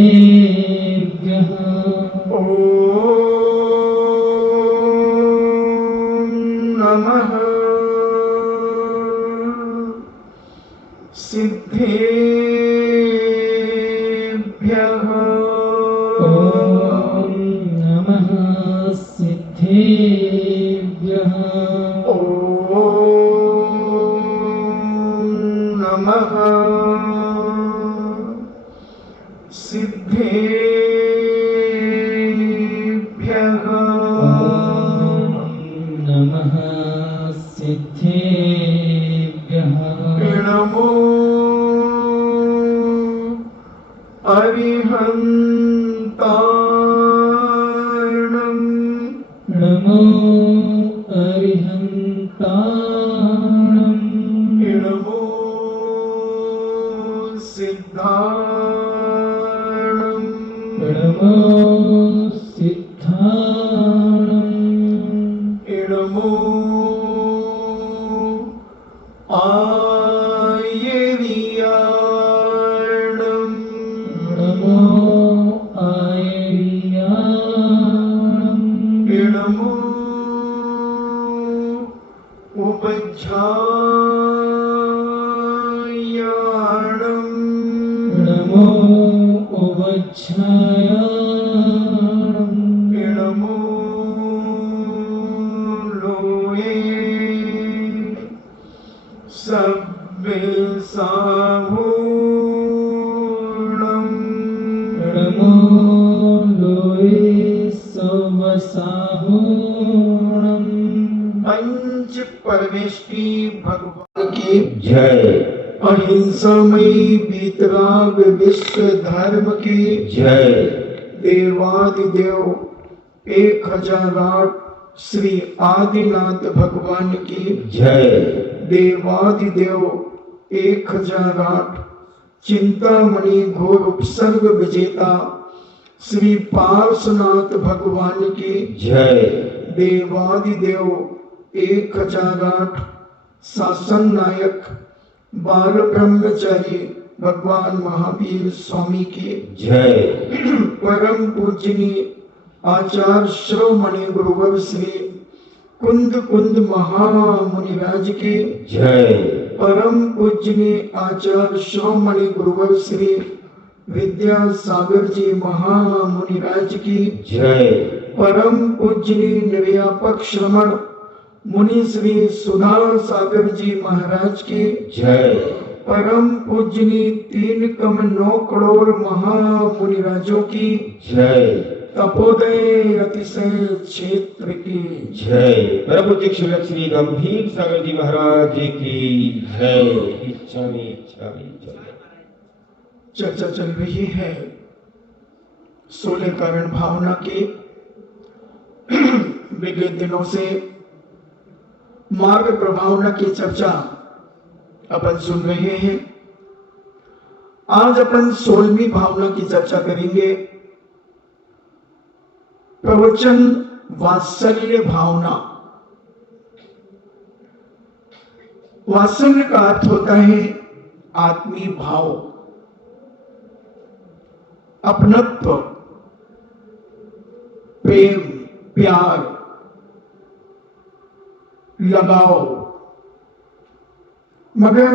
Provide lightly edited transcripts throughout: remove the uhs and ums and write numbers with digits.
सिद्धेभ्यः ॐ नमः सिद्धेभ्यः। ॐ नमः सिद्धेभ्यः। ॐ नमः सिद्धेभ्यः। नमः सिद्धेभ्यः। नमो अरिहन्ताणं। नमो अरिहन्ताणं। नमो सिद्धाणं। नमो सिद्धाणं। नमो आयर्याणं। नमो आयर्याणं। नमो उपज्झायाणं। नमो उवज्झायाणं। नमो लोये सव्यसाहूणं। नमो लोये सवसाहूणं। पंच परमेष्टि भगवान की जय। अहिंसामयी वीतराग विश्व धर्म की जय। देवादिदेव 1008 श्री आदिनाथ भगवान की जय। देवादिदेव 1008 चिंतामणि घोर उपसर्ग विजेता श्री पार्श्वनाथ भगवान की जय। देवादिदेव 1008 शासन नायक बाल ब्रह्मचारी भगवान महावीर स्वामी की जय। परम पूजनीय आचार्य श्रोमणि गुरुवर श्री कुंद कुंद महामुनिराज की जय। परम पूजनीय आचार्य श्रोमणि गुरुवर श्री विद्यासागर जी महामुनिराज की जय। परम पूजनीय निर्व्यापक श्रमण मुनि श्री सुधा सागर जी महाराज की जय। परम पूजनीय 3,9 करोड़ महामुनिराजों की जय। तपोदय अतिशय क्षेत्र की जय। प्रभु दीक्षित श्री गंभीर सागर जी महाराज जी की जय। इच्छामी इच्छामी चर्चा चल रही है 16 कारण भावना के। विगत दिनों से मार्ग प्रभावना की चर्चा अपन सुन रहे हैं। आज अपन 16वीं भावना की चर्चा करेंगे। प्रवचन वात्सल्य भावना। वात्सल्य का अर्थ होता है आत्मीय भाव, अपनत्व, प्रेम, प्यार, लगाव, मगर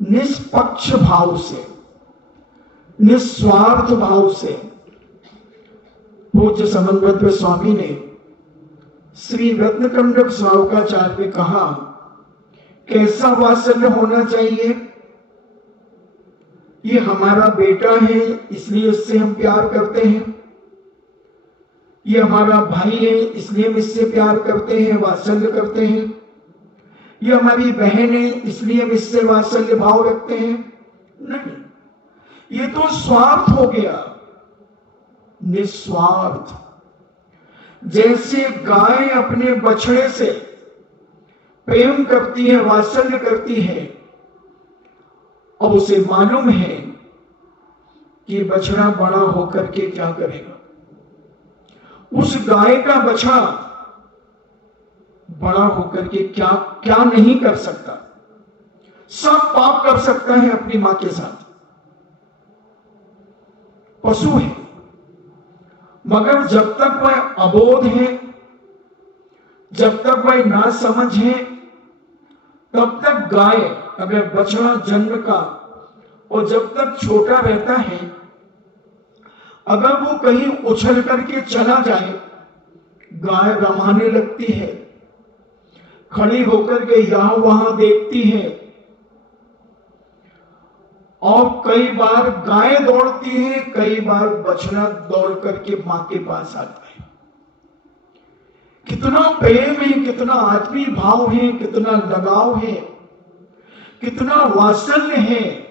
निष्पक्ष भाव से, निस्वार्थ भाव से। पूज्य समन्वय स्वामी ने श्री रत्नकंडक श्रावकाचार्य ने कहा, कैसा वात्सल्य होना चाहिए? ये हमारा बेटा है इसलिए इससे हम प्यार करते हैं, ये हमारा भाई है इसलिए हम इससे प्यार करते हैं, वात्सल्य करते हैं, ये हमारी बहन है इसलिए हम इससे वात्सल्य भाव रखते हैं। नहीं, ये तो स्वार्थ हो गया, निस्वार्थ। जैसे गाय अपने बछड़े से प्रेम करती है, वात्सल्य करती है, और उसे मालूम है कि बछड़ा बड़ा होकर के क्या करेगा। उस गाय का बछड़ा बड़ा होकर के क्या क्या नहीं कर सकता, सब पाप कर सकता है अपनी मां के साथ। पशु है, मगर जब तक वह अबोध है, जब तक वह ना समझ है, तब तक गाय अगर बछड़ा जन्म का और जब तक छोटा रहता है, अगर वो कहीं उछल करके चला जाए, गाय रमाने लगती है, खड़ी होकर के यहां वहां देखती है, और कई बार गाय दौड़ती है, कई बार बछड़ा दौड़ करके मां के पास आता है। कितना प्रेम है, कितना आत्मीय भाव है, कितना लगाव है, कितना वात्सल्य है।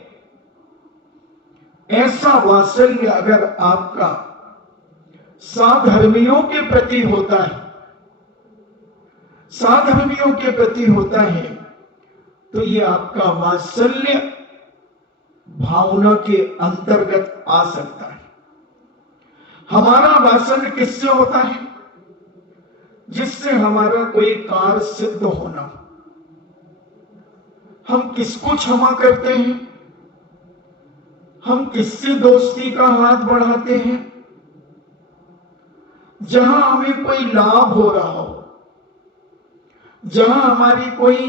ऐसा वात्सल्य अगर आपका साधर्मियों के प्रति होता है, साधर्मियों के प्रति होता है, तो ये आपका वात्सल्य भावना के अंतर्गत आ सकता है। हमारा वात्सल्य किससे होता है? जिससे हमारा कोई कार्य सिद्ध होना। हम किसको क्षमा करते हैं? हम किससे दोस्ती का हाथ बढ़ाते हैं? जहां हमें कोई लाभ हो रहा हो, जहां हमारी कोई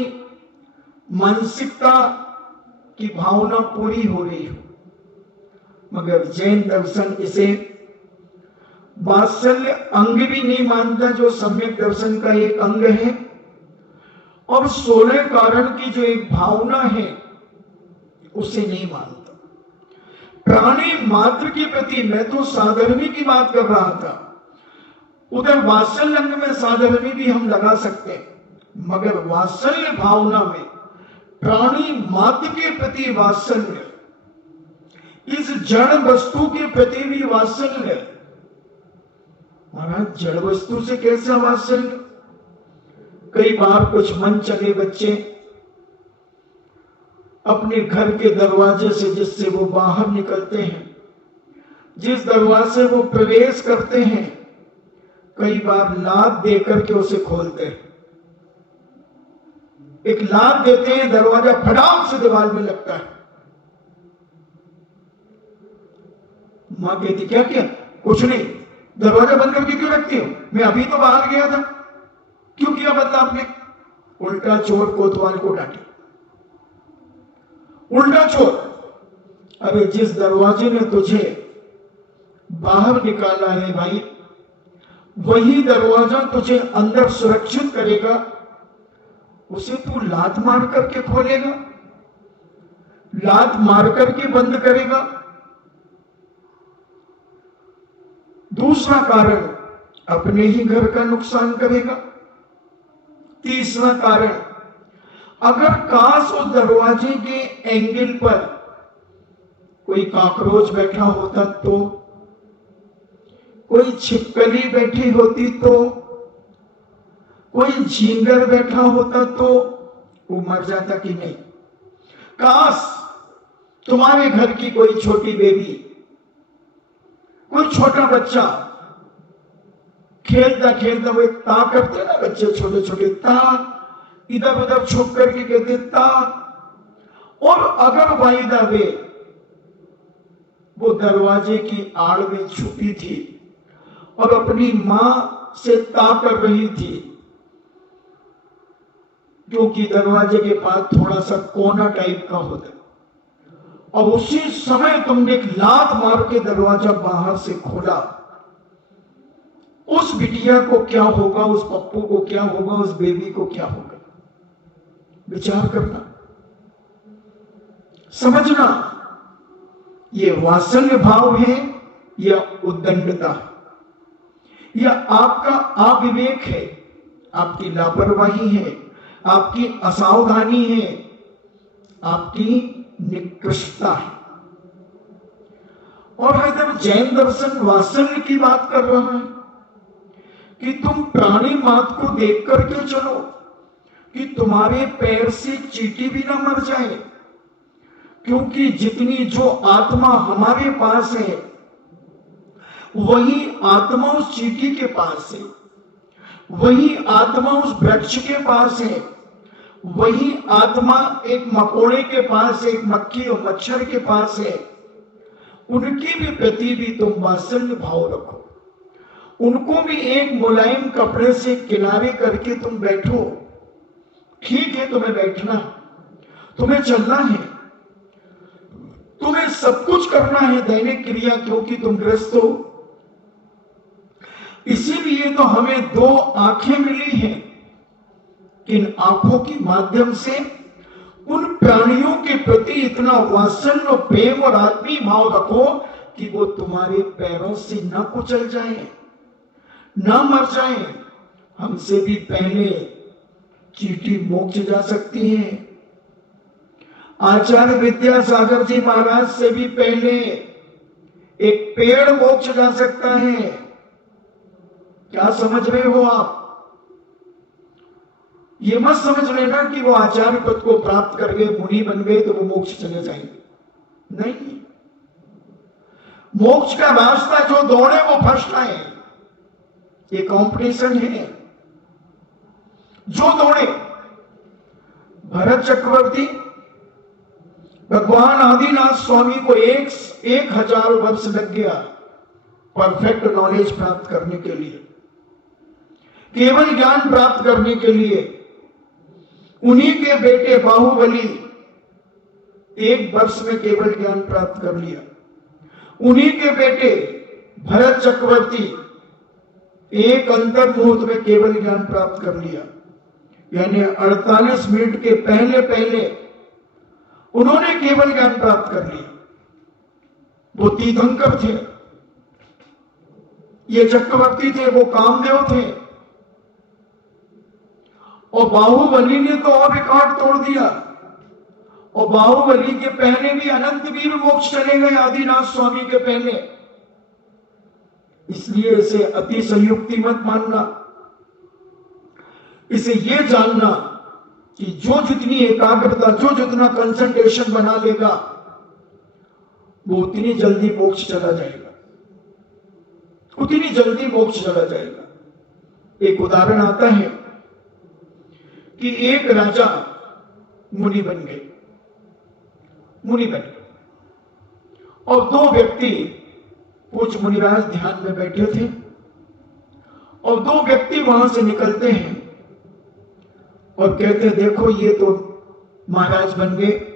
मानसिकता की भावना पूरी हो रही हो। मगर जैन दर्शन इसे वात्सल्य अंग भी नहीं मानता, जो सम्यक दर्शन का एक अंग है, और 16 कारण की जो एक भावना है उसे नहीं मानता। प्राणी मात्र के प्रति, मैं तो साधर्मी की बात कर रहा था, उधर वात्सल्य अंग में साधर्मी भी हम लगा सकते हैं, मगर वात्सल्य भावना में प्राणी मात्र के प्रति वात्सल्य, इस जड़ वस्तु के प्रति भी वात्सल्य। महाराज, जड़ वस्तु से कैसा वात्सल्य? कई बार कुछ मन चले बच्चे अपने घर के दरवाजे से, जिससे वो बाहर निकलते हैं, जिस दरवाजे से वो प्रवेश करते हैं, कई बार लात दे करके उसे खोलते हैं। एक लात देते हैं, दरवाजा फटाक से दीवार में लगता है। मां कहती क्या किया? कुछ नहीं, दरवाजा बंद करके क्यों रखती हो? मैं अभी तो बाहर गया था। क्यों किया बंद आपने? उल्टा चोर कोतवाल को डांटे। उल्टा चोर, अरे जिस दरवाजे ने तुझे बाहर निकाला है भाई, वही दरवाजा तुझे अंदर सुरक्षित करेगा, उसे तू लात मार करके खोलेगा, लात मार करके बंद करेगा। दूसरा कारण, अपने ही घर का नुकसान करेगा। तीसरा कारण, अगर काश उस दरवाजे के एंगल पर कोई कॉकरोच बैठा होता तो, कोई छिपकली बैठी होती तो, कोई झींगर बैठा होता तो वो मर जाता कि नहीं? काश तुम्हारे घर की कोई छोटी बेबी, कोई छोटा बच्चा खेलता खेलता, वो ता करते ना बच्चे छोटे छोटे, ता, इधर उधर छुप करके कहते ता, और अगर बाई द वे वो दरवाजे की आड़ में छुपी थी और अपनी मां से ता कर रही थी, क्योंकि दरवाजे के पास थोड़ा सा कोना टाइप का होता, और उसी समय तुमने एक लात मार के दरवाजा बाहर से खोला, उस बिटिया को क्या होगा? उस पप्पू को क्या होगा? उस बेबी को क्या होगा? विचार करना, समझना, ये वात्सल्य भाव है या उद्दंडता, या आपका अविवेक है, आपकी लापरवाही है, आपकी असावधानी है, आपकी निकृष्टता है। और अगर जैन दर्शन वात्सल्य की बात कर रहा है कि तुम प्राणी मात्र को देख करके चलो, कि तुम्हारे पैर से चींटी भी ना मर जाए, क्योंकि जितनी जो आत्मा हमारे पास है वही आत्मा उस चींटी के पास है, वही आत्मा उस वृक्ष के पास है, वही आत्मा एक मकोड़े के पास है, एक मक्खी और मच्छर के पास है। उनकी भी प्रति भी तुम वात्सल्य भाव रखो, उनको भी एक मुलायम कपड़े से किनारे करके तुम बैठो। ठीक है, तुम्हें बैठना, तुम्हें चलना है, तुम्हें सब कुछ करना है दैनिक क्रिया, क्योंकि तुम ग्रस्त हो। इसीलिए तो हमें दो आंखें मिली हैं। इन आंखों के माध्यम से उन प्राणियों के प्रति इतना वात्सल्य और प्रेम और आत्मीय भाव रखो कि वो तुम्हारे पैरों से न कुचल जाए, न मर जाए। हमसे भी पहले चींटी मोक्ष जा सकती है, आचार्य विद्यासागर जी महाराज से भी पहले एक पेड़ मोक्ष जा सकता है। क्या समझ रहे हो आप? ये मत समझ लेना कि वो आचार्य पद को प्राप्त कर गए, मुनि बन गए तो वो मोक्ष चले जाएंगे। नहीं, मोक्ष का रास्ता जो दौड़े वो फर्स्ट आए। ये कंपटीशन है, जो दौड़े। भरत चक्रवर्ती भगवान आदिनाथ स्वामी को 1000 वर्ष लग गया परफेक्ट नॉलेज प्राप्त करने के लिए, केवल ज्ञान प्राप्त करने के लिए। उन्हीं के बेटे बाहुबली 1 वर्ष में केवल ज्ञान प्राप्त कर लिया। उन्हीं के बेटे भरत चक्रवर्ती 1 अंतर मुहूर्त में केवल ज्ञान प्राप्त कर लिया। यानी 48 मिनट के पहले पहले उन्होंने केवल ज्ञान प्राप्त कर लिया। वो तीर्थंकर थे, ये चक्रवर्ती थे, वो कामदेव थे। और बाहुबली ने तो और रिकॉर्ड तोड़ दिया। और बाहुबली के पहले भी अनंत वीर मोक्ष चले गए आदिनाथ स्वामी के पहले। इसलिए इसे अति संयुक्ति मत मानना। इसे यह जानना कि जो जितनी एकाग्रता, जो जितना कंसंट्रेशन बना लेगा, वो उतनी जल्दी मोक्ष चला जाएगा, उतनी जल्दी मोक्ष चला जाएगा। एक उदाहरण आता है कि एक राजा मुनि बन गए, मुनि बन गए, और 2 व्यक्ति पूज्य मुनिराज ध्यान में बैठे थे। और 2 व्यक्ति वहां से निकलते हैं और कहते, देखो ये तो महाराज बन गए,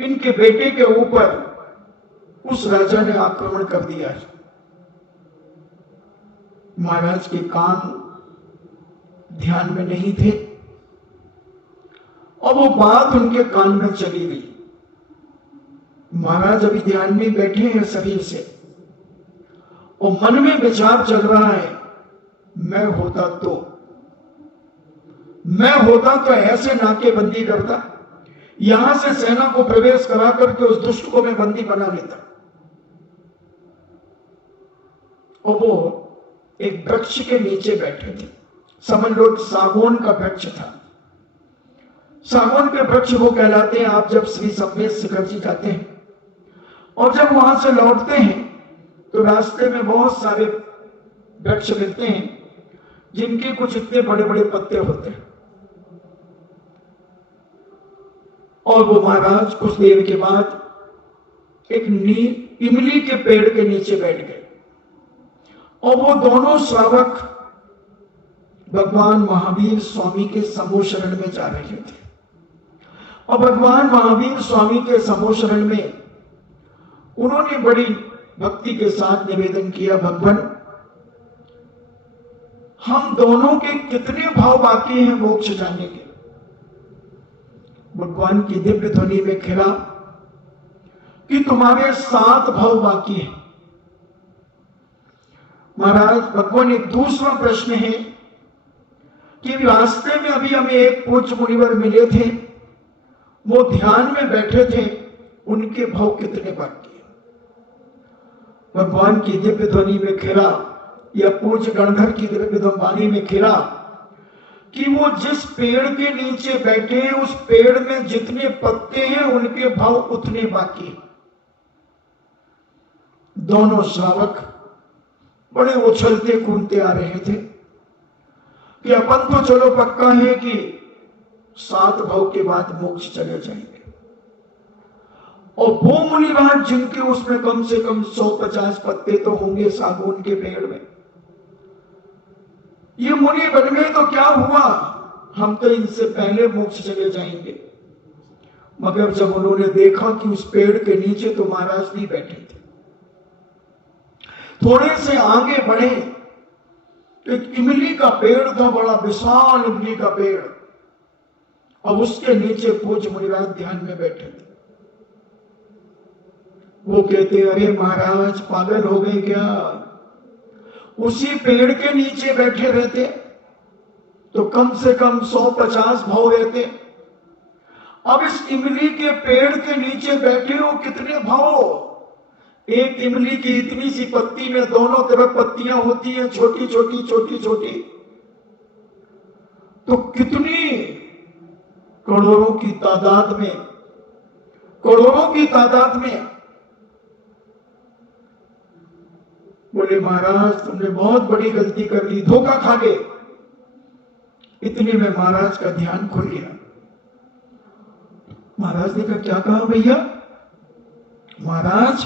इनके बेटे के ऊपर उस राजा ने आक्रमण कर दिया। महाराज के कान ध्यान में नहीं थे और वो बात उनके कान में चली गई। महाराज अभी ध्यान में बैठे हैं शरीर से, और मन में विचार चल रहा है, मैं होता तो ऐसे नाकेबंदी करता, यहां से सेना को प्रवेश करा करके उस दुष्ट को मैं बंदी बना लेता। और वो एक वृक्ष के नीचे बैठे थे, समझ लो सागौन का वृक्ष था। सागौन के वृक्ष वो कहलाते हैं। आप जब श्री संवेद शिखर जी जाते हैं और जब वहां से लौटते हैं तो रास्ते में बहुत सारे वृक्ष मिलते हैं जिनके कुछ इतने बड़े बड़े पत्ते होते हैं। और वो महाराज कुछ देर के बाद एक इमली के पेड़ के नीचे बैठ गए, और वो दोनों श्रावक भगवान महावीर स्वामी के समूह शरण में जा रहे थे। और भगवान महावीर स्वामी के समूह शरण में उन्होंने बड़ी भक्ति के साथ निवेदन किया, भगवान हम दोनों के कितने भाव बाकी हैं मोक्ष जाने के। भगवान की दिव्य ध्वनि में खिला कि तुम्हारे 7 भाव बाकी हैं। महाराज भगवान एक दूसरा प्रश्न है कि रास्ते में अभी हमें एक पूज्य मुनिवर मिले थे, वो ध्यान में बैठे थे, उनके भाव कितने बाकी हैं। भगवान की दिव्य ध्वनि में खिला, या पूज्य गणधर की दिव्य वाणी में खिला कि वो जिस पेड़ के नीचे बैठे हैं उस पेड़ में जितने पत्ते हैं उनके भाव उतने बाकी हैं। दोनों श्रावक बड़े उछलते कूदते आ रहे थे कि अपन तो चलो पक्का है कि 7 भाव के बाद मोक्ष चले जाएंगे। और वो मुनिराज जिनके उसमें कम से कम 150 पत्ते तो होंगे सागौन के पेड़ में, ये मुनि बन गए तो क्या हुआ, हम तो इनसे पहले मोक्ष चले जाएंगे। मगर जब उन्होंने देखा कि उस पेड़ के नीचे तो महाराज नहीं बैठे थे, थोड़े से आगे बढ़े, एक इमली का पेड़ था, बड़ा विशाल इमली का पेड़, और उसके नीचे पूज्य मुनिराज ध्यान में बैठे थे। वो कहते, अरे महाराज पागल हो गए क्या, उसी पेड़ के नीचे बैठे रहते तो कम से कम 150 भाव रहते, अब इस इमली के पेड़ के नीचे बैठे हो, कितने भाव, एक इमली की इतनी सी पत्ती में दोनों तरफ पत्तियां होती हैं, छोटी छोटी छोटी छोटी, तो कितनी करोड़ों की तादाद में, करोड़ों की तादाद में। बोले महाराज तुमने बहुत बड़ी गलती कर ली, धोखा खा गए। इतने में महाराज का ध्यान खुल गया। महाराज ने कहा, क्या कहा भैया? महाराज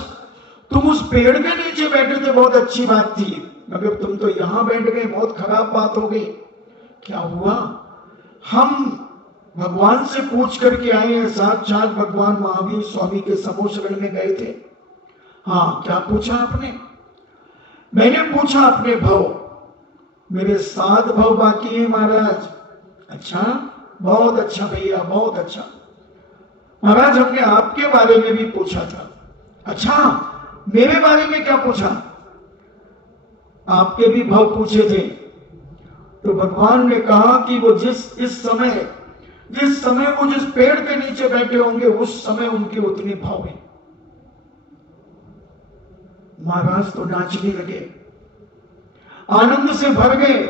तुम उस पेड़ के नीचे बैठे थे, बहुत अच्छी बात थी, मगर तुम तो यहां बैठ गए, बहुत खराब बात हो गई। क्या हुआ? हम भगवान से पूछ करके आए हैं, साक्षात भगवान महावीर स्वामी के समूह शरण में गए थे। हाँ, क्या पूछा आपने? मैंने पूछा अपने भव, मेरे 7 भव बाकी हैं महाराज। अच्छा, बहुत अच्छा भैया, बहुत अच्छा। महाराज हमने आपके बारे में भी पूछा था। अच्छा, मेरे बारे में क्या पूछा? आपके भी भव पूछे थे। तो भगवान ने कहा कि वो जिस समय वो जिस पेड़ के नीचे बैठे होंगे, उस समय उनके उतने भाव हैं। महाराज तो नाचने लगे, आनंद से भर गए,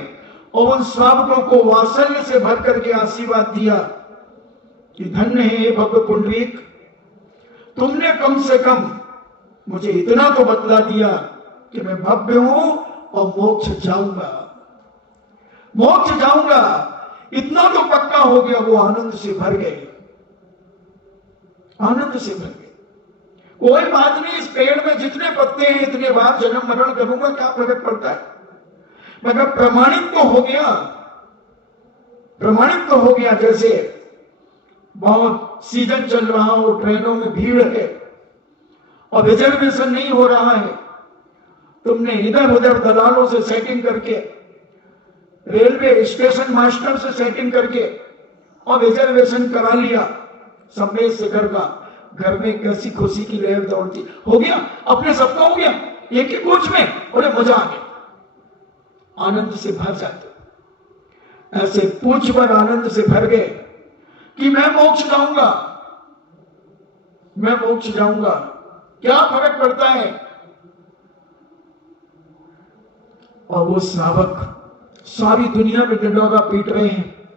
और उन श्रावकों को वात्सल्य से भर करके आशीर्वाद दिया कि धन्य है भव्य पुंडरीक, तुमने कम से कम मुझे इतना तो बतला दिया कि मैं भव्य हूं और मोक्ष जाऊंगा, मोक्ष जाऊंगा, इतना तो पक्का हो गया। वो आनंद से भर गए, आनंद से भर गए। कोई बात नहीं, इस पेड़ में जितने पत्ते हैं इतने बार जन्म मरण करूंगा, क्या फर्क पड़ता है, मगर प्रमाणित तो हो गया, प्रमाणित तो हो गया। जैसे बहुत सीजन चल रहा हो, ट्रेनों में भीड़ है और रिजर्वेशन नहीं हो रहा है, तुमने इधर उधर दलालों से सेटिंग करके, रेलवे स्टेशन मास्टर से सेटिंग करके और रिजर्वेशन करा लिया, समय से घर में कैसी खुशी की लहर दौड़ती, हो गया, अपने सबका हो गया, एक ही कोच में, बड़े मजा आ गया, आनंद से भर जाते। ऐसे पूछ पर आनंद से भर गए कि मैं मोक्ष जाऊंगा, मैं मोक्ष जाऊंगा, क्या फर्क पड़ता है। और वो श्रावक सारी दुनिया में डंडोरा पीट रहे हैं,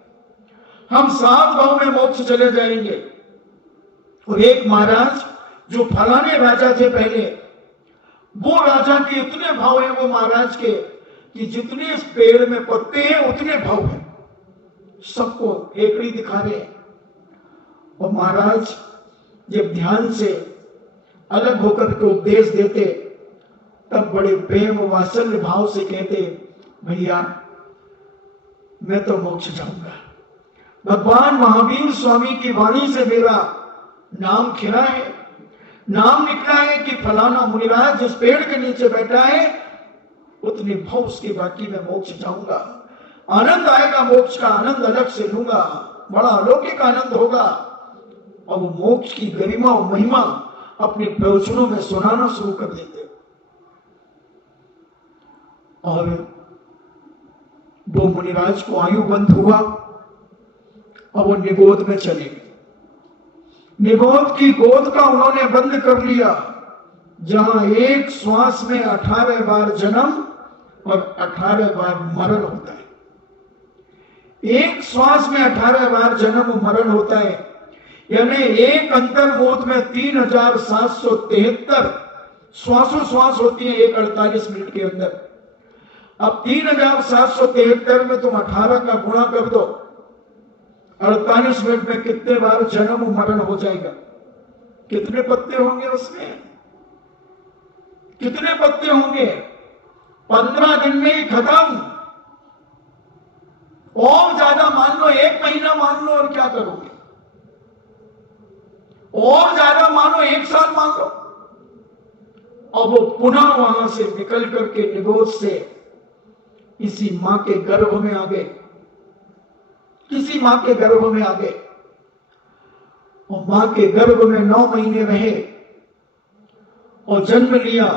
हम 7 भाव में मोक्ष चले जाएंगे। और एक महाराज जो फलाने राजा थे पहले, वो राजा के इतने भाव हैं वो महाराज के कि जितने इस पेड़ में पत्ते हैं उतने भाव हैं, सबको एकड़ी दिखा रहे हैं। और महाराज जब ध्यान से अलग होकर के उपदेश देते, तब बड़े प्रेम वात्सल्य भाव से कहते, भैया मैं तो मोक्ष जाऊंगा, भगवान महावीर स्वामी की वाणी से मेरा नाम खिला है, नाम निकला है कि फलाना मुनिराज जिस पेड़ के नीचे बैठा है उतने भाव उसके बाकी में मोक्ष जाऊंगा, आनंद आएगा, मोक्ष का आनंद अलग से लूंगा, बड़ा अलौकिक आनंद होगा। और वो मोक्ष की गरिमा और महिमा अपने प्रवचनों में सुनाना शुरू कर देते। और वो मुनिराज को आयु बंद हुआ और वो निगोद में चले गए। निगोद की गोद का उन्होंने बंद कर लिया, जहां एक श्वास में 18 बार जन्म और 18 बार मरण होता है। एक श्वास में 18 बार जन्म और मरण होता है, यानी एक अंतर्बोध में 3773 श्वासोश्वास होती है एक 48 मिनट के अंदर। अब 3773 में तुम 18 का गुणा कर दो, 48 मिनट में कितने बार जन्म मरण हो जाएगा। कितने पत्ते होंगे उसमें? कितने पत्ते होंगे? 15 दिन में ही खत्म। और ज्यादा मान लो, 1 महीना मान लो, और क्या करोगे? और ज्यादा मानो 1 साल मान लो। और वो पुनः वहां से निकल करके निगोद से इसी मां के गर्भ में आ गए, किसी मां के गर्भ में आ गए। और मां के गर्भ में 9 महीने रहे और जन्म लिया,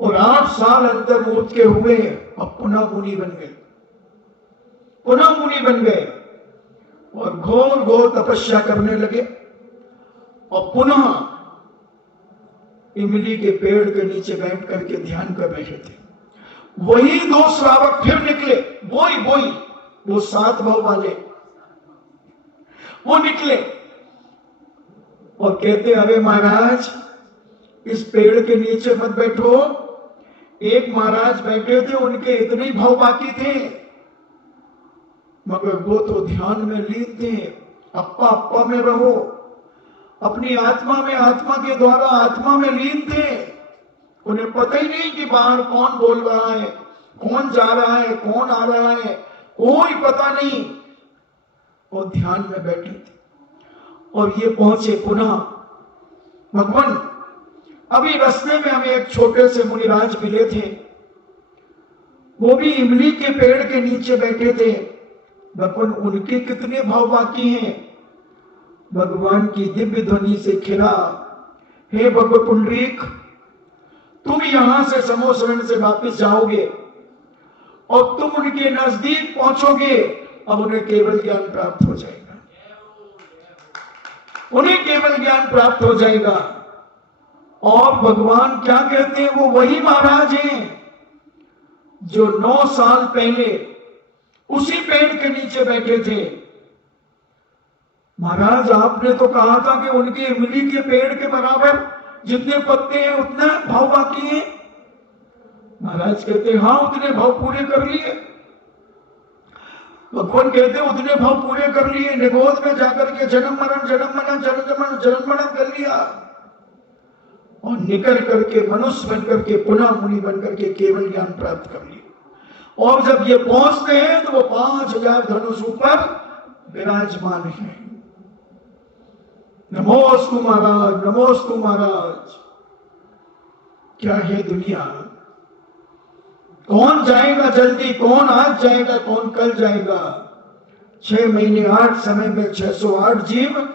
और 8 साल अंतर्मुख के हुए और पुनः मुनि बन गए, पुनः मुनि बन गए और घोर घोर तपस्या करने लगे। और पुनः इमली के पेड़ के नीचे बैठ करके ध्यान कर रहे थे। वही 2 श्रावक फिर निकले, वो 7 भाव वाले, वो निकले और कहते, अरे महाराज इस पेड़ के नीचे मत बैठो। एक महाराज बैठे थे, उनके इतने ही भाव बाकी थे, मगर वो तो ध्यान में लीन थे। अप्पा अप्पा में रहो, अपनी आत्मा में, आत्मा के द्वारा आत्मा में लीन थे। उन्हें पता ही नहीं कि बाहर कौन बोल रहा है, कौन जा रहा है, कौन आ रहा है, कोई पता नहीं। वो ध्यान में बैठे थे और ये पहुंचे पुनः भगवान। अभी रास्ते में हमें एक छोटे से मुनिराज मिले थे, वो भी इमली के पेड़ के नीचे बैठे थे। भगवान उनके कितने भाव बाकी हैं? भगवान की दिव्य ध्वनि से खिला, हे भगवत पुंडरीक, तुम यहां से समोसरण से वापस जाओगे और तुम उनके नजदीक पहुंचोगे। अब उन्हें केवल ज्ञान प्राप्त हो जाएगा, उन्हें केवल ज्ञान प्राप्त हो जाएगा। और भगवान क्या कहते हैं? वो वही महाराज हैं जो 9 साल पहले उसी पेड़ के नीचे बैठे थे। महाराज आपने तो कहा था कि उनके इमली के पेड़ के बराबर जितने पत्ते हैं उतना भाव बाकी है। महाराज कहते, हाँ उतने भाव पूरे कर लिए। भगवान कहते, उतने भाव पूरे कर लिए। निगोद में जाकर के जन्म मरण कर लिया और निकल करके मनुष्य बन करके पुनः मुनि बन करके केवल ज्ञान प्राप्त कर लिया। और जब ये पहुंचते हैं तो वो 5000 धनुष ऊपर विराजमान है। नमोस्तु महाराज, नमोस्तु महाराज। क्या है दुनिया? कौन जाएगा जल्दी, कौन आज जाएगा, कौन कल जाएगा? 6 महीने 8 समय में 608 जीव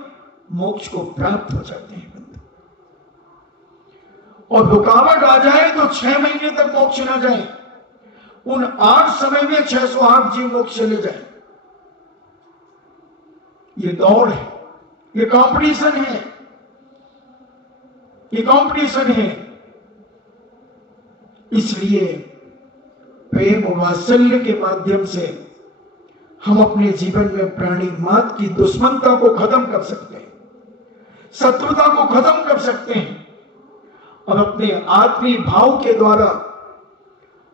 मोक्ष को प्राप्त हो जाते हैं। और रुकावट आ जाए तो 6 महीने तक मोक्ष ना जाए, उन 8 समय में 608 जीव मोक्ष चले जाए। ये दौड़ है, ये कंपटीशन है, ये कंपटीशन है। इसलिए प्रेम और वात्सल्य के माध्यम से हम अपने जीवन में प्राणी मात्र की दुश्मनता को खत्म कर सकते हैं, शत्रुता को खत्म कर सकते हैं और अपने आत्मीय भाव के द्वारा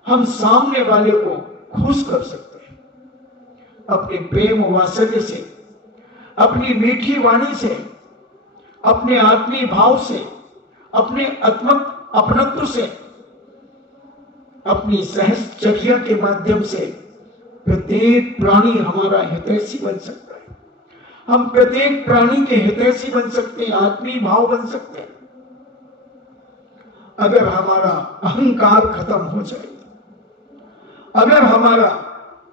हम सामने वाले को खुश कर सकते हैं। अपने प्रेम और वात्सल्य से, अपनी मीठी वाणी से, अपने आत्मीय भाव से, अपने अपनत्व से, अपनी सहजचर्या के माध्यम से प्रत्येक प्राणी हमारा हितैषी बन सकता है। हम प्रत्येक प्राणी के हितैषी बन सकते हैं, आत्मीय भाव बन सकते हैं। अगर हमारा अहंकार खत्म हो जाए, अगर हमारा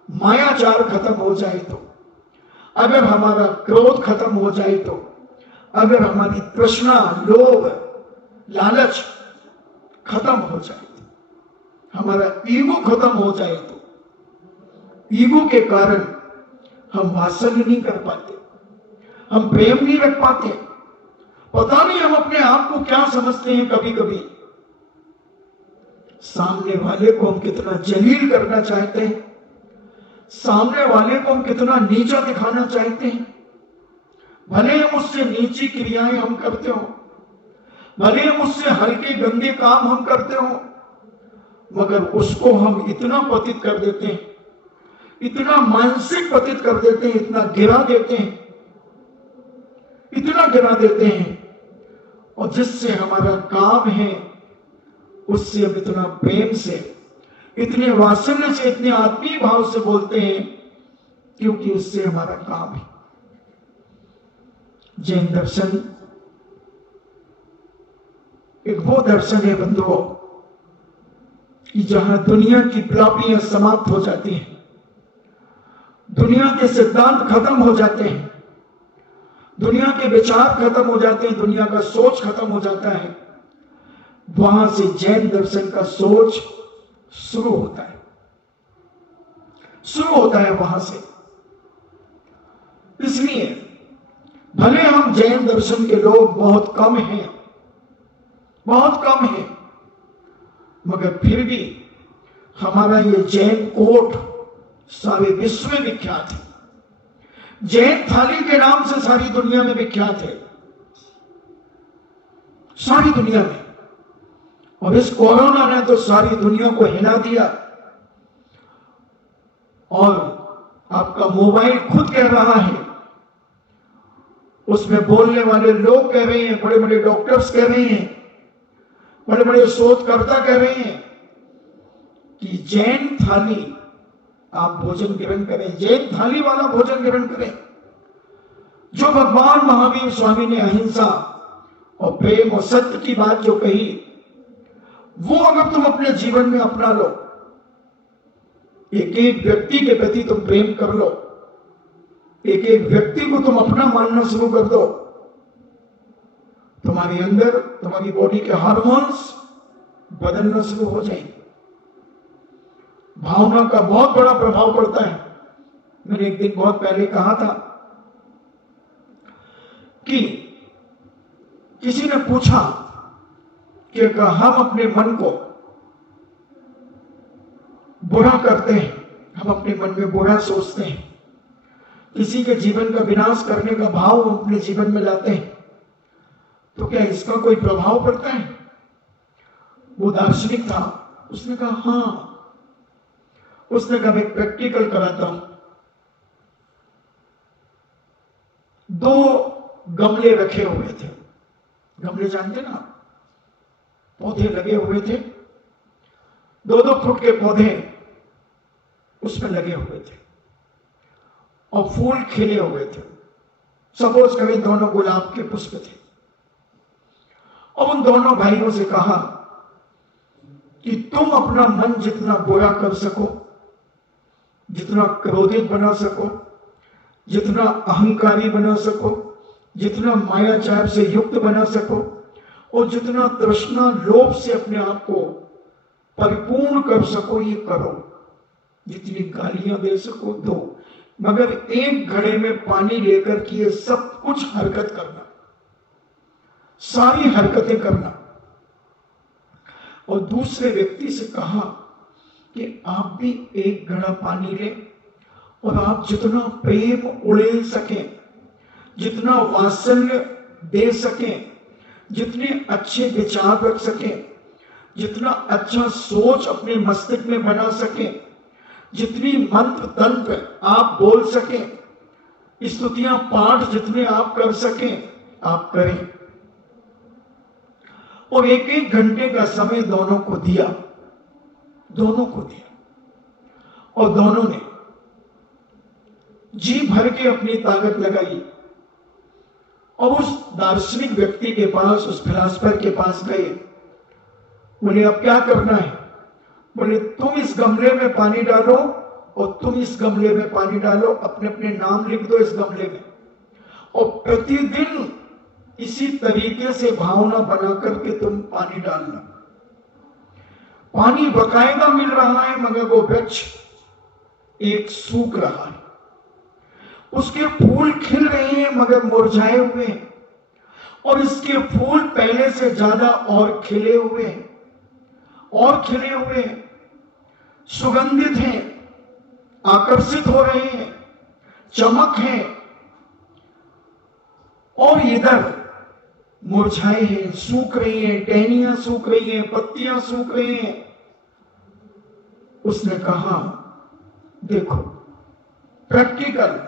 मायाचार खत्म हो जाए तो, अगर हमारा क्रोध खत्म हो जाए तो, अगर हमारी तृष्णा, लोभ, लालच खत्म हो जाए तो, हमारा ईगो खत्म हो जाए तो, ईगो के कारण हम वात्सल्य नहीं कर पाते, हम प्रेम नहीं रख पाते। पता नहीं हम अपने आप को क्या समझते हैं। कभी कभी सामने वाले को हम कितना जलील करना चाहते हैं, सामने वाले को हम कितना नीचा दिखाना चाहते हैं। भले हम उससे नीची क्रियाएं हम करते हो, भले हम उससे हल्के गंदे काम हम करते हो, मगर उसको हम इतना पतित कर देते हैं, इतना मानसिक पतित कर देते हैं, इतना गिरा देते हैं, इतना गिरा देते हैं। और जिससे हमारा काम है उससे हम इतना प्रेम से, इतने वात्सल्य से, इतने आत्मीय भाव से बोलते हैं, क्योंकि उससे हमारा काम है। जैन दर्शन एक वो दर्शन है बंधुओं कि जहां दुनिया की प्लापियां समाप्त हो जाती हैं, दुनिया के सिद्धांत खत्म हो जाते हैं, दुनिया के विचार खत्म हो जाते हैं, दुनिया का सोच खत्म हो जाता है। वहां से जैन दर्शन का सोच शुरू होता है, शुरू होता है वहां से। इसलिए भले हम जैन दर्शन के लोग बहुत कम हैं, बहुत कम हैं, मगर फिर भी हमारा ये जैन कोट सारे विश्व में विख्यात है। जैन थाली के नाम से सारी दुनिया में विख्यात है, सारी दुनिया में। और इस कोरोना ने तो सारी दुनिया को हिला दिया। और आपका मोबाइल खुद कह रहा है, उसमें बोलने वाले लोग कह रहे हैं, बड़े बड़े डॉक्टर्स कह रहे हैं, बड़े बड़े शोधकर्ता कह रहे हैं कि जैन थाली आप भोजन ग्रहण करें, जैन थाली वाला भोजन ग्रहण करें। जो भगवान महावीर स्वामी ने अहिंसा और प्रेम और सत्य की बात जो कही, वो अगर तुम अपने जीवन में अपना लो, एक एक व्यक्ति के प्रति तुम प्रेम कर लो, एक एक व्यक्ति को तुम अपना मानना शुरू कर दो, तुम्हारे अंदर, तुम्हारी बॉडी के हार्मोन्स बदलना शुरू हो जाएंगे। भावना का बहुत बड़ा प्रभाव पड़ता है। मैंने एक दिन बहुत पहले कहा था कि किसी ने पूछा कि हम अपने मन को बुरा करते हैं, हम अपने मन में बुरा सोचते हैं, किसी के जीवन का विनाश करने का भाव हम अपने जीवन में लाते हैं, तो क्या इसका कोई प्रभाव पड़ता है? वो दार्शनिक था, उसने कहा हाँ। उसने कहा मैं प्रैक्टिकल कराता हूं। 2 गमले रखे हुए थे, गमले जानते ना, पौधे लगे हुए थे, 2-2 फुट के पौधे उसमें लगे हुए थे और फूल खिले हुए थे। सपोज करें दोनों गुलाब के पुष्प थे। और उन दोनों भाइयों से कहा कि तुम अपना मन जितना बुरा कर सको, जितना क्रोधित बना सको, जितना अहंकारी बना सको, जितना मायाचार से युक्त बना सको, और जितना तृष्णा लोभ से अपने आप को परिपूर्ण कर सको, ये करो। जितनी गालियां दे सको दो, मगर एक घड़े में पानी लेकर के ये सब कुछ हरकत करना, सारी हरकतें करना। और दूसरे व्यक्ति से कहा कि आप भी एक घड़ा पानी लें और आप जितना प्रेम उड़ेल सकें, जितना वात्सल्य दे सकें, जितने अच्छे विचार रख सकें, जितना अच्छा सोच अपने मस्तिष्क में बना सकें, जितनी मंत्र तंत्र आप बोल सकें, स्तुतियां पाठ जितने आप कर सकें, आप करें। और 1-1 घंटे का समय दोनों को दिया, दोनों को दिया, और दोनों ने जी भर के अपनी ताकत लगाई। और उस दार्शनिक व्यक्ति के पास, उस फिलासफर के पास गए। बोले अब क्या करना है? बोले तुम इस गमले में पानी डालो और तुम इस गमले में पानी डालो, अपने अपने नाम लिख दो इस गमले में, और प्रतिदिन इसी तरीके से भावना बना करके तुम पानी डालना। पानी बकायदा मिल रहा है, मगर वो वृक्ष एक सूख रहा है, उसके फूल खिल रहे हैं मगर मुरझाए हुए हैं, और इसके फूल पहले से ज्यादा और खिले हुए हैं, और खिले हुए हैं, सुगंधित हैं, आकर्षित हो रहे हैं, चमक है। और इधर मुरझाए हैं, सूख रही हैं, टहनियां सूख रही हैं, पत्तियां सूख रही हैं। उसने कहा देखो, प्रैक्टिकल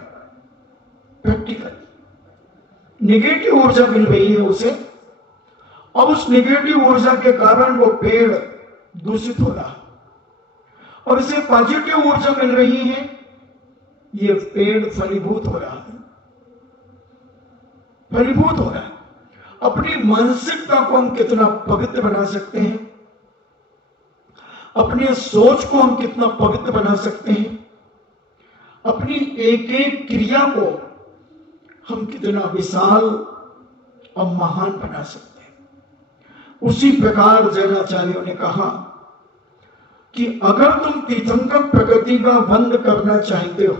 निगेटिव ऊर्जा मिल रही है उसे, अब उस निगेटिव ऊर्जा के कारण वो पेड़ दूषित हो रहा है, और इसे पॉजिटिव ऊर्जा मिल रही है, ये पेड़ फलीभूत हो रहा है, फलीभूत हो रहा है। अपनी मानसिकता को हम कितना पवित्र बना सकते हैं, अपनी सोच को हम कितना पवित्र बना सकते हैं, अपनी एक एक क्रिया को हम कितना विशाल और महान बना सकते हैं। उसी प्रकार जैनाचार्यों ने कहा कि अगर तुम तीर्थंकर प्रकृति का वंद करना चाहते हो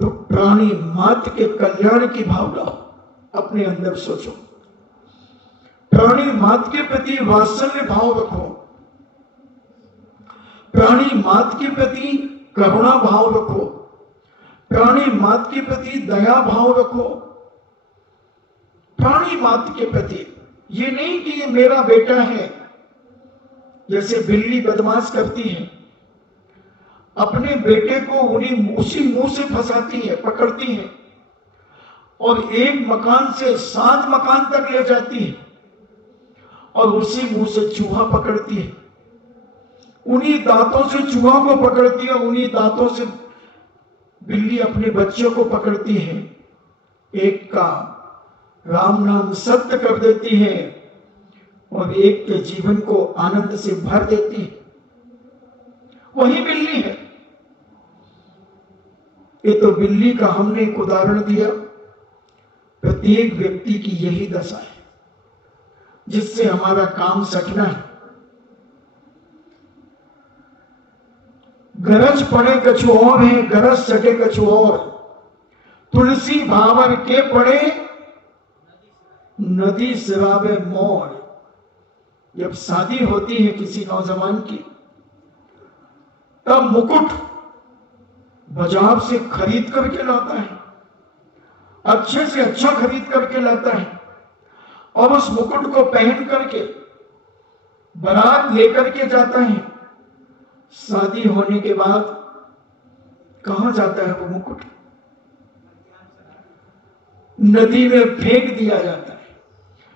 तो प्राणी मात्र के कल्याण की भावना अपने अंदर सोचो, प्राणी मात्र के प्रति वात्सल्य भाव रखो, प्राणी मात्र के प्रति करुणा भाव रखो, प्राणी मात्र के प्रति दया भाव रखो, प्राणी मात्र के प्रति। ये नहीं कि ये मेरा बेटा है, जैसे बिल्ली बदमाश करती है, अपने बेटे को उसी मुंह से फंसाती है, पकड़ती है, और एक मकान से 7 मकान तक ले जाती है, और उसी मुंह से चूहा पकड़ती है, उन्हीं दांतों से चूहा को पकड़ती है, उन्हीं दांतों से बिल्ली अपने बच्चों को पकड़ती है, एक का राम नाम सत्य कर देती है और एक के जीवन को आनंद से भर देती है। वही बिल्ली है। ये तो बिल्ली का हमने एक उदाहरण दिया, प्रत्येक व्यक्ति की यही दशा है, जिससे हमारा काम सटना है। गरज पड़े कछु और है, गरज सटे कछु और, तुलसी भावर के पड़े नदी सिरावे मोर। जब शादी होती है किसी नौजवान की, तब मुकुट बाजार से खरीद करके लाता है, अच्छे से अच्छा खरीद करके लाता है, और उस मुकुट को पहन करके बारात लेकर के जाता है। शादी होने के बाद कहां जाता है वो मुकुट? नदी में फेंक दिया जाता है।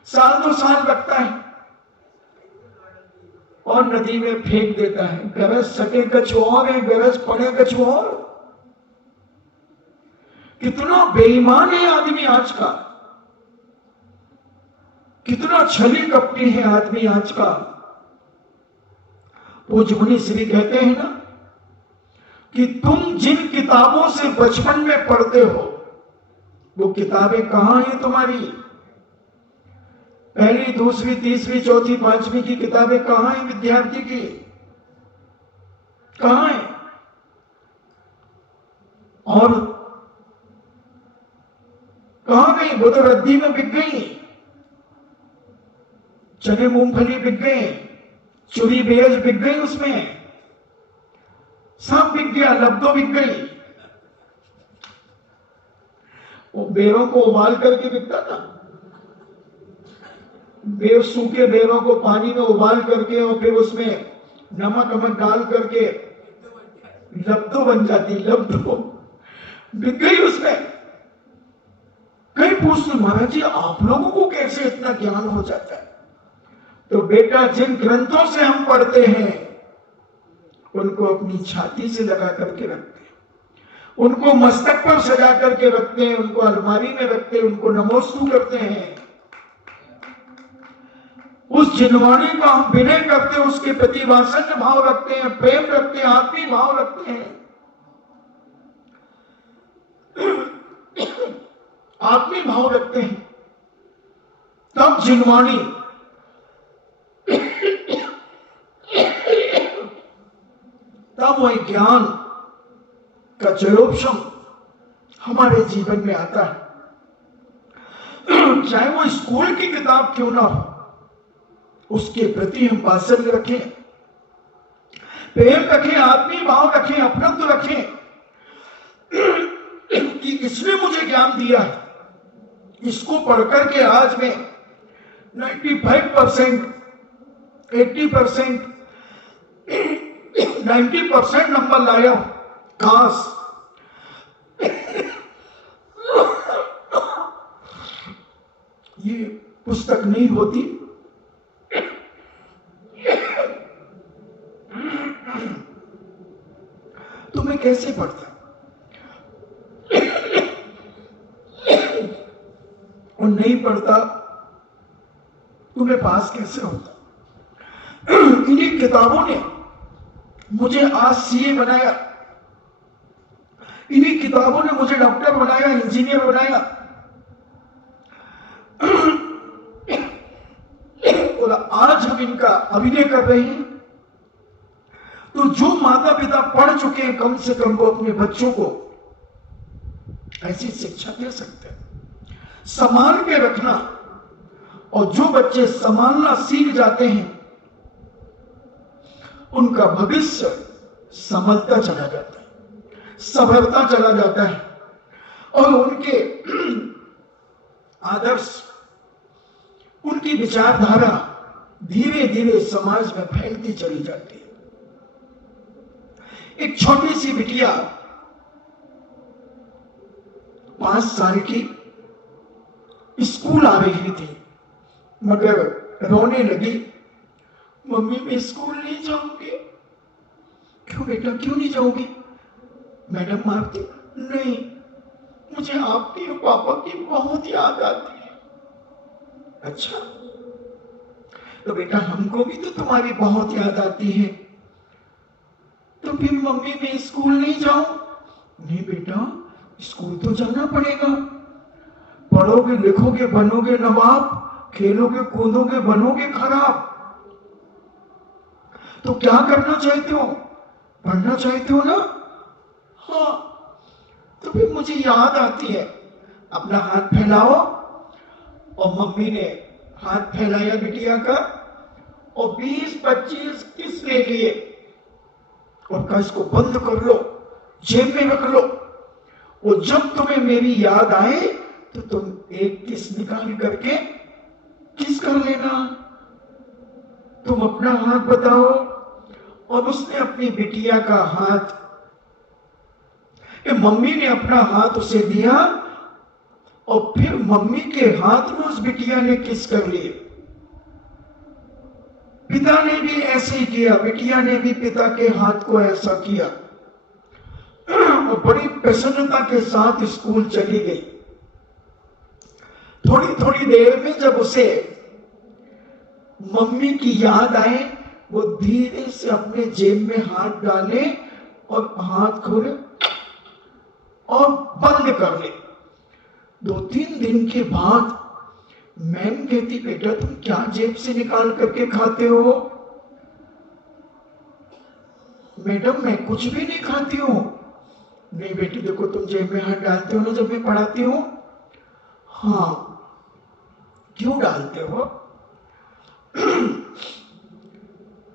1-2 साल लगता है और नदी में फेंक देता है। गरज सके कछु और है, गरज पड़े कछु और। कितना बेईमान है आदमी आज का, कितना छली कपटी है आदमी आज का। पूज्य मुनि श्री कहते हैं ना कि तुम जिन किताबों से बचपन में पढ़ते हो, वो किताबें कहां हैं तुम्हारी? पहली, दूसरी, तीसरी, चौथी, 5वीं की किताबें कहां हैं विद्यार्थी की? कहां है? और कहां गई? वो तो रद्दी में बिक गई। चने मूंगफली बिक गए, चुरी बेज बिक गई, उसमें सब बिक गया, लब्दो बिक गई। वो बेरों को उबाल करके बिकता था, सूखे बेरों को पानी में उबाल करके और फिर उसमें नमक डाल करके लब्दो बन जाती, लब्दो बिक गई उसमें। कई पूछते महाराज जी आप लोगों को कैसे इतना ज्ञान हो जाता है? तो बेटा, जिन ग्रंथों से हम पढ़ते हैं उनको अपनी छाती से लगा करके रखते हैं, उनको मस्तक पर सजा करके रखते हैं, उनको अलमारी में रखते हैं, उनको नमोस्तु करते हैं। उस जिनवाणी का हम विनय करते हैं, उसके प्रति वात्सल्य भाव रखते हैं, प्रेम रखते हैं, आत्मीय भाव रखते हैं, आत्मीय भाव रखते हैं, तब जिनवाणी तब वही ज्ञान का जयोपशम हमारे जीवन में आता है। चाहे वो स्कूल की किताब क्यों ना हो, उसके प्रति हम वात्सल्य रखें, प्रेम रखें, आत्मीय भाव रखें, अपनत्व रखें कि इसने मुझे ज्ञान दिया है, इसको पढ़कर के आज मैं 95%, 80%, 90% नंबर लाया हूं। काश ये पुस्तक नहीं होती तो मैं कैसे पढ़ता और नहीं पढ़ता तो मैं पास कैसे होता। इन्हीं किताबों ने मुझे आज सीए बनाया, इन्हीं किताबों ने मुझे डॉक्टर बनाया, इंजीनियर बनाया। और आज हम इनका अभिनय कर रहे हैं। तो जो माता पिता पढ़ चुके हैं कम से कम वो अपने बच्चों को ऐसी शिक्षा दे सकते हैं, संभाल के रखना। और जो बच्चे संभालना सीख जाते हैं उनका भविष्य संभलता चला जाता है, संभलता चला जाता है और उनके आदर्श, उनकी विचारधारा धीरे धीरे समाज में फैलती चली जाती है। एक छोटी सी बिटिया 5 साल की स्कूल आ रही थी, मगर रोने लगी, मम्मी मैं स्कूल नहीं जाऊंगी। क्यों बेटा, क्यों नहीं जाओगी? मैडम मारती। नहीं, मुझे आपकी और पापा की बहुत याद आती है। अच्छा, तो बेटा हमको भी तो तुम्हारी बहुत याद आती है, तो फिर मम्मी मैं स्कूल नहीं जाऊं? नहीं बेटा, स्कूल तो जाना पड़ेगा। पढ़ोगे लिखोगे बनोगे नवाब, खेलोगे कूदोगे बनोगे खराब। तो क्या करना चाहते हो? पढ़ना चाहते हो ना? हाँ, तो फिर मुझे याद आती है। अपना हाथ फैलाओ। और मम्मी ने हाथ फैलाया बिटिया का और 20-25 किस ले लिए और कहा इसको बंद कर लो, जेब में रख लो। और जब तुम्हें मेरी याद आए तो तुम एक किस निकाल करके किस कर लेना। तुम अपना हाथ बताओ। और उसने अपनी बिटिया का हाथ, मम्मी ने अपना हाथ उसे दिया और फिर मम्मी के हाथ में उस बिटिया ने किस कर लिए। पिता ने भी ऐसे ही किया, बिटिया ने भी पिता के हाथ को ऐसा किया और बड़ी प्रसन्नता के साथ स्कूल चली गई। थोड़ी थोड़ी देर में जब उसे मम्मी की याद आए, वो धीरे से अपने जेब में हाथ डाले और हाथ खोले और बंद कर ले। 2-3 दिन के बाद मैम कहती, बेटा तुम क्या जेब से निकाल करके खाते हो? मैडम मैं कुछ भी नहीं खाती हूँ। नहीं बेटी देखो, तुम जेब में हाथ डालते हो ना जब मैं पढ़ाती हूँ। हाँ, क्यों डालते हो?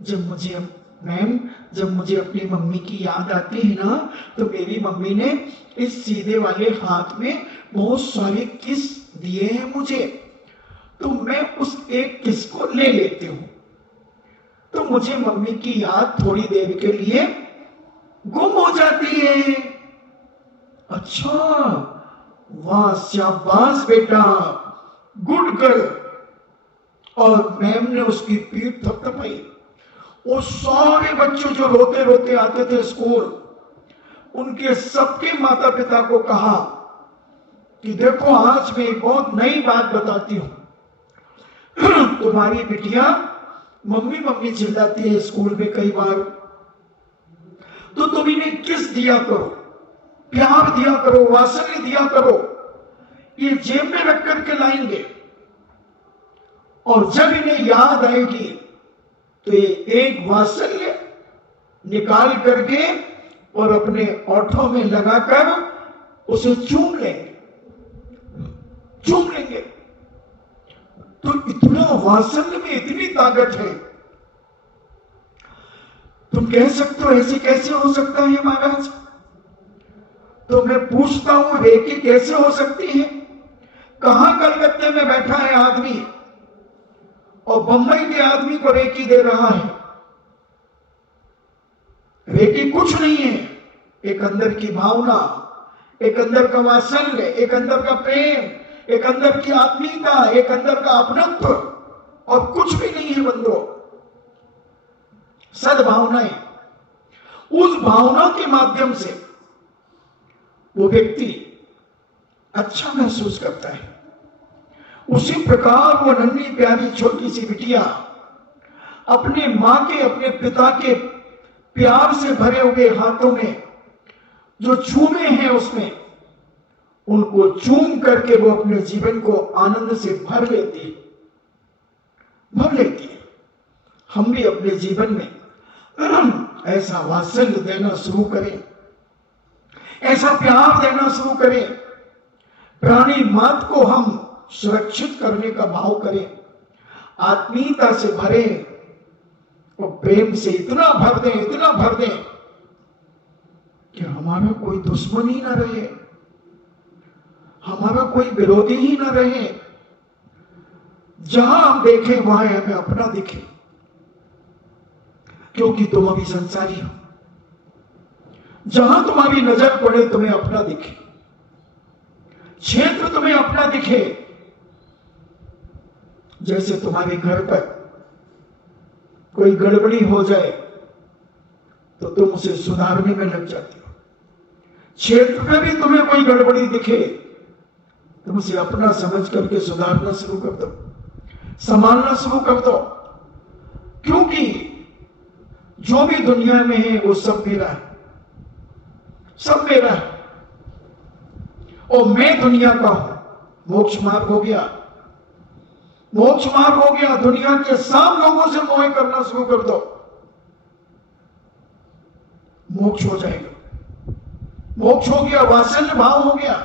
जब मुझे अपनी मम्मी की याद आती है ना, तो मेरी मम्मी ने इस सीधे वाले हाथ में बहुत सारे किस दिए हैं मुझे, तो मैं उस एक किस को ले लेती हूं, तो मुझे मम्मी की याद थोड़ी देर के लिए गुम हो जाती है। अच्छा, वाह शाबाश बेटा, गुड गर्ल। और मैम ने उसकी पीठ थपथपाई। वो सारे बच्चे जो रोते रोते आते थे स्कूल, उनके सबके माता पिता को कहा कि देखो आज मैं बहुत नई बात बताती हूं। तुम्हारी बिटिया मम्मी मम्मी चिल्लाती है स्कूल में कई बार, तो तुम इन्हें किस दिया करो, प्यार दिया करो, वात्सल्य दिया करो। ये जेब में रख करके लाएंगे और जब इन्हें याद आएगी तो ये एक वात्सल्य निकाल करके और अपने ओठों में लगाकर उसे चूम लेंगे। तो इतना वात्सल्य में इतनी ताकत है। तुम कह सकते हो ऐसे कैसे हो सकता है महाराज? तो मैं पूछता हूं रेकी कैसे हो सकती है? कहां कलकत्ते में बैठा है आदमी और बंबई के आदमी को रेकी दे रहा है? रेकी कुछ नहीं है, एक अंदर की भावना, एक अंदर का वात्सल्य, एक अंदर का प्रेम, एक अंदर की आत्मीयता, एक अंदर का अपनत्व, और कुछ भी नहीं है बंधुओं। सद्भावनाएं, उस भावना के माध्यम से वो व्यक्ति अच्छा महसूस करता है। उसी प्रकार वो नन्ही प्यारी छोटी सी बिटिया अपने मां के, अपने पिता के प्यार से भरे हुए हाथों में जो चूमे हैं, उसमें उनको चूम करके वो अपने जीवन को आनंद से भर लेती है। हम भी अपने जीवन में ऐसा वात्सल्य देना शुरू करें, ऐसा प्यार देना शुरू करें, प्राणी मात्र को हम सुरक्षित करने का भाव करें, आत्मीयता से भरे और प्रेम से इतना भर दें कि हमारा कोई दुश्मन ही ना रहे, हमारा कोई विरोधी ही ना रहे। जहां हम देखें वहां हमें अपना दिखे, क्योंकि तुम अभी संसारी हो। जहां तुम्हारी नजर पड़े तुम्हें अपना दिखे, क्षेत्र तुम्हें अपना दिखे। जैसे तुम्हारे घर पर कोई गड़बड़ी हो जाए तो तुम उसे सुधारने में लग जाते हो। क्षेत्र में भी तुम्हें कोई गड़बड़ी दिखे, तुम उसे अपना समझ करके सुधारना शुरू कर दो, संभालना शुरू कर दो। क्योंकि जो भी दुनिया में है वो सब मेरा है, सब मेरा है, और मैं दुनिया का हूं। मोक्ष मार्ग हो गया, मोक्ष मार्ग हो गया। दुनिया के सब लोगों से मोह करना शुरू कर दो, मोक्ष हो जाएगा। मोक्ष हो गया, वात्सल्य भाव हो गया।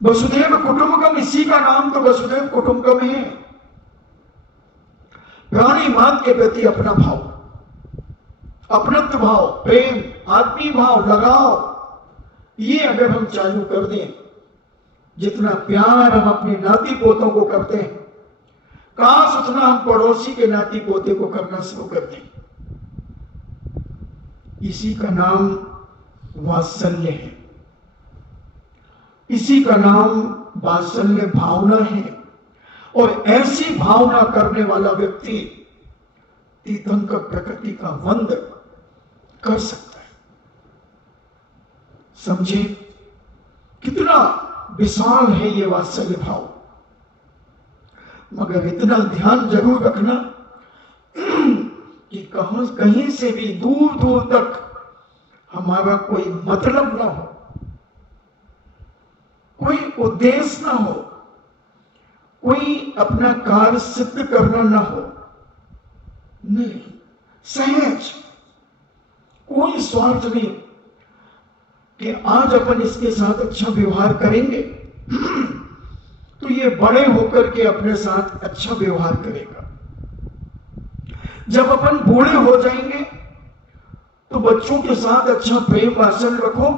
वसुधैव कुटुंबकम, इसी का नाम तो वसुधैव कुटुंबकम है। प्राणी मात्र के प्रति अपना भाव, अपनत्व भाव, प्रेम, आत्मीय भाव, लगाव, ये अगर हम चालू कर दें, जितना प्यार हम अपने नाती पोतों को करते हैं, काश उतना हम पड़ोसी के नाती पोते को करना शुरू कर दें। इसी का नाम वात्सल्य है, इसी का नाम वात्सल्य भावना है। और ऐसी भावना करने वाला व्यक्ति तीर्थंकर प्रकृति का वंद कर सकता है। समझे कितना विशाल है ये वात्सल्य भाव। मगर इतना ध्यान जरूर रखना कि कहीं से भी दूर दूर तक हमारा कोई मतलब ना हो, कोई उद्देश्य ना हो, कोई अपना कार्य सिद्ध करना ना हो। नहीं, सहज, कोई स्वार्थ नहीं कि आज अपन इसके साथ अच्छा व्यवहार करेंगे तो ये बड़े होकर के अपने साथ अच्छा व्यवहार करेगा। जब अपन बूढ़े हो जाएंगे तो बच्चों के साथ अच्छा प्रेम वात्सल्य रखो,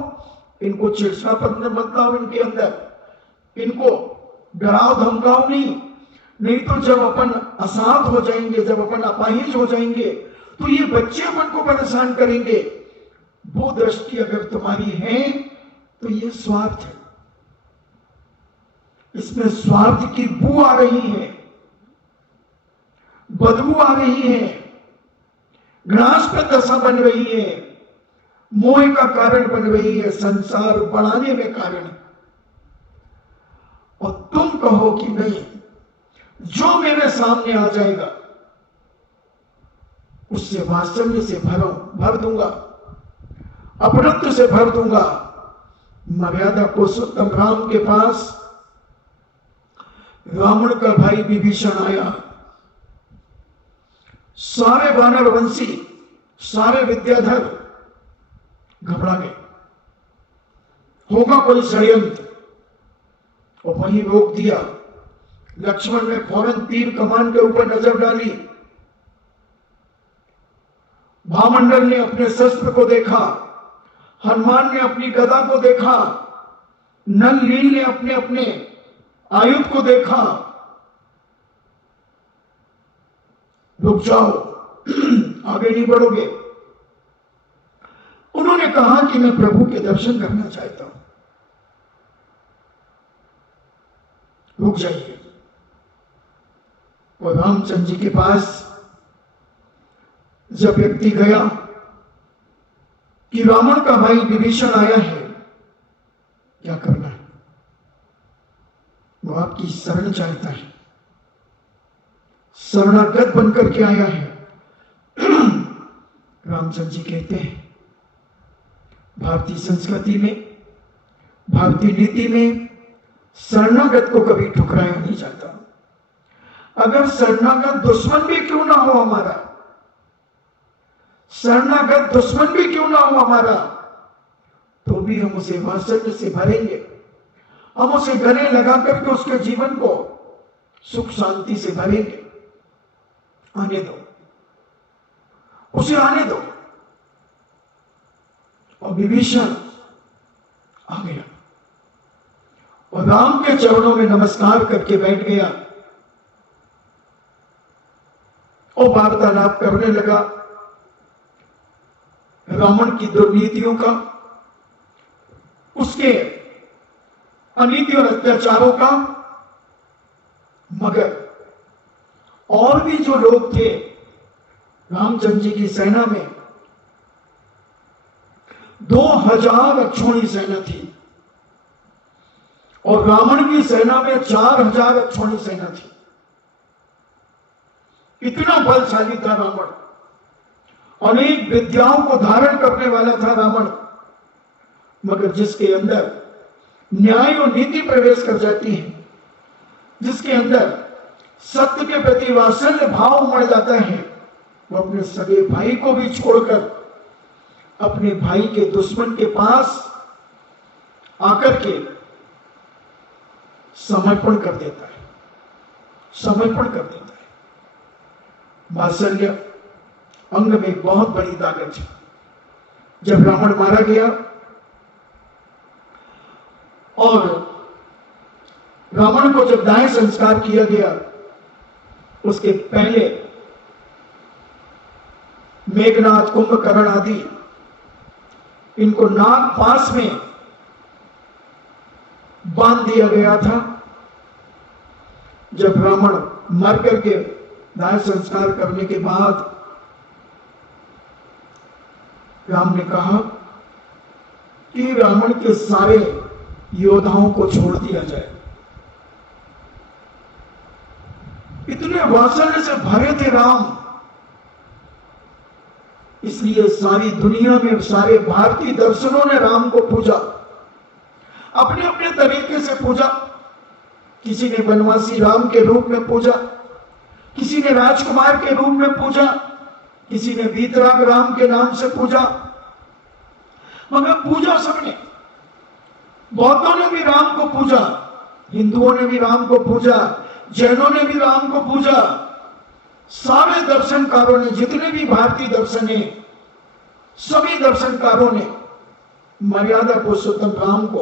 इनको चिड़चिड़ापन मत लाओ इनके अंदर, इनको डराओ धमकाओ नहीं तो जब अपन असाध हो जाएंगे, जब अपन अपाहिज हो जाएंगे तो ये बच्चे अपन को परेशान करेंगे। वो दृष्टि अगर तुम्हारी है तो ये स्वार्थ है, इसमें स्वार्थ की बू आ रही है, बदबू आ रही है, घृणास्पद दशा बन रही है, मोह का कारण बन रही है, संसार बढ़ाने में कारण। और तुम कहो कि नहीं, जो मेरे सामने आ जाएगा उससे वात्सल्य से भर दूंगा, अपनत्व से भर दूंगा। मर्यादा पुरुषोत्तम राम के पास रावण का भाई विभीषण आया। सारे वानर वंशी, सारे विद्याधर घबरा गए, होगा कोई षड्यंत्र, और वहीं रोक दिया। लक्ष्मण ने फौरन तीर कमान के ऊपर नजर डाली। भामंडल ने अपने शस्त्र को देखा, हनुमान ने अपनी गदा को देखा, नल नील ने अपने अपने आयुध को देखा। रुक जाओ, आगे नहीं बढ़ोगे। उन्होंने कहा कि मैं प्रभु के दर्शन करना चाहता हूं। रुक जाइए। और रामचंद्र जी के पास जब व्यक्ति गया कि रावण का भाई विभीषण आया है, क्या करना है, वो आपकी शरण चाहता है, शरणागत बनकर के आया है। रामचंद्र जी कहते हैं, भारतीय संस्कृति में, भारतीय नीति में शरणागत को कभी ठुकराया नहीं जाता। अगर शरणागत दुश्मन भी क्यों ना हो हमारा, शरणागत दुश्मन भी क्यों ना हो हमारा, तो भी हम उसे वात्सल्य से भरेंगे, हम उसे गले लगा करके उसके जीवन को सुख शांति से भरेंगे। आने दो, उसे आने दो। और विभीषण आ गया और राम के चरणों में नमस्कार करके बैठ गया और वार्तालाप करने लगा रावण की दुर्नीतियों का, उसके अनीति और अत्याचारों का। मगर और भी जो लोग थे रामचंद्र जी की सेना में, 2000 अक्षौणी सेना थी और रावण की सेना में 4000 अक्षौणी सेना थी। इतना बलशाली था रावण, अनेक विद्याओं को धारण करने वाला था रावण। मगर जिसके अंदर न्याय और नीति प्रवेश कर जाती है, जिसके अंदर सत्य के प्रति वात्सल्य भाव उमड़ जाता है, वो अपने सगे भाई को भी छोड़कर अपने भाई के दुश्मन के पास आकर के समर्पण कर देता है, समर्पण कर देता है। वात्सल्य अंग में बहुत बड़ी ताकत है। जब रावण मारा गया और रावण को जब दाह संस्कार किया गया, उसके पहले मेघनाथ, कुंभकर्ण आदि इनको नाग पास में बांध दिया गया था। जब रावण मर करके दाह संस्कार करने के बाद राम ने कहा कि रावण के सारे योद्धाओं को छोड़ दिया जाए। इतने वात्सल्य से भरे थे राम, इसलिए सारी दुनिया में सारे भारतीय दर्शनों ने राम को पूजा, अपने अपने तरीके से पूजा। किसी ने वनवासी राम के रूप में पूजा, किसी ने राजकुमार के रूप में पूजा, किसी ने वीतराग राम के नाम से पूजा। मगर पूजा सबने, बौद्धों ने भी राम को पूजा, हिंदुओं ने भी राम को पूजा, जैनों ने भी राम को पूजा। सारे दर्शनकारों ने, जितने भी भारतीय दर्शन है, सभी दर्शनकारों ने मर्यादा पुरुषोत्तम राम को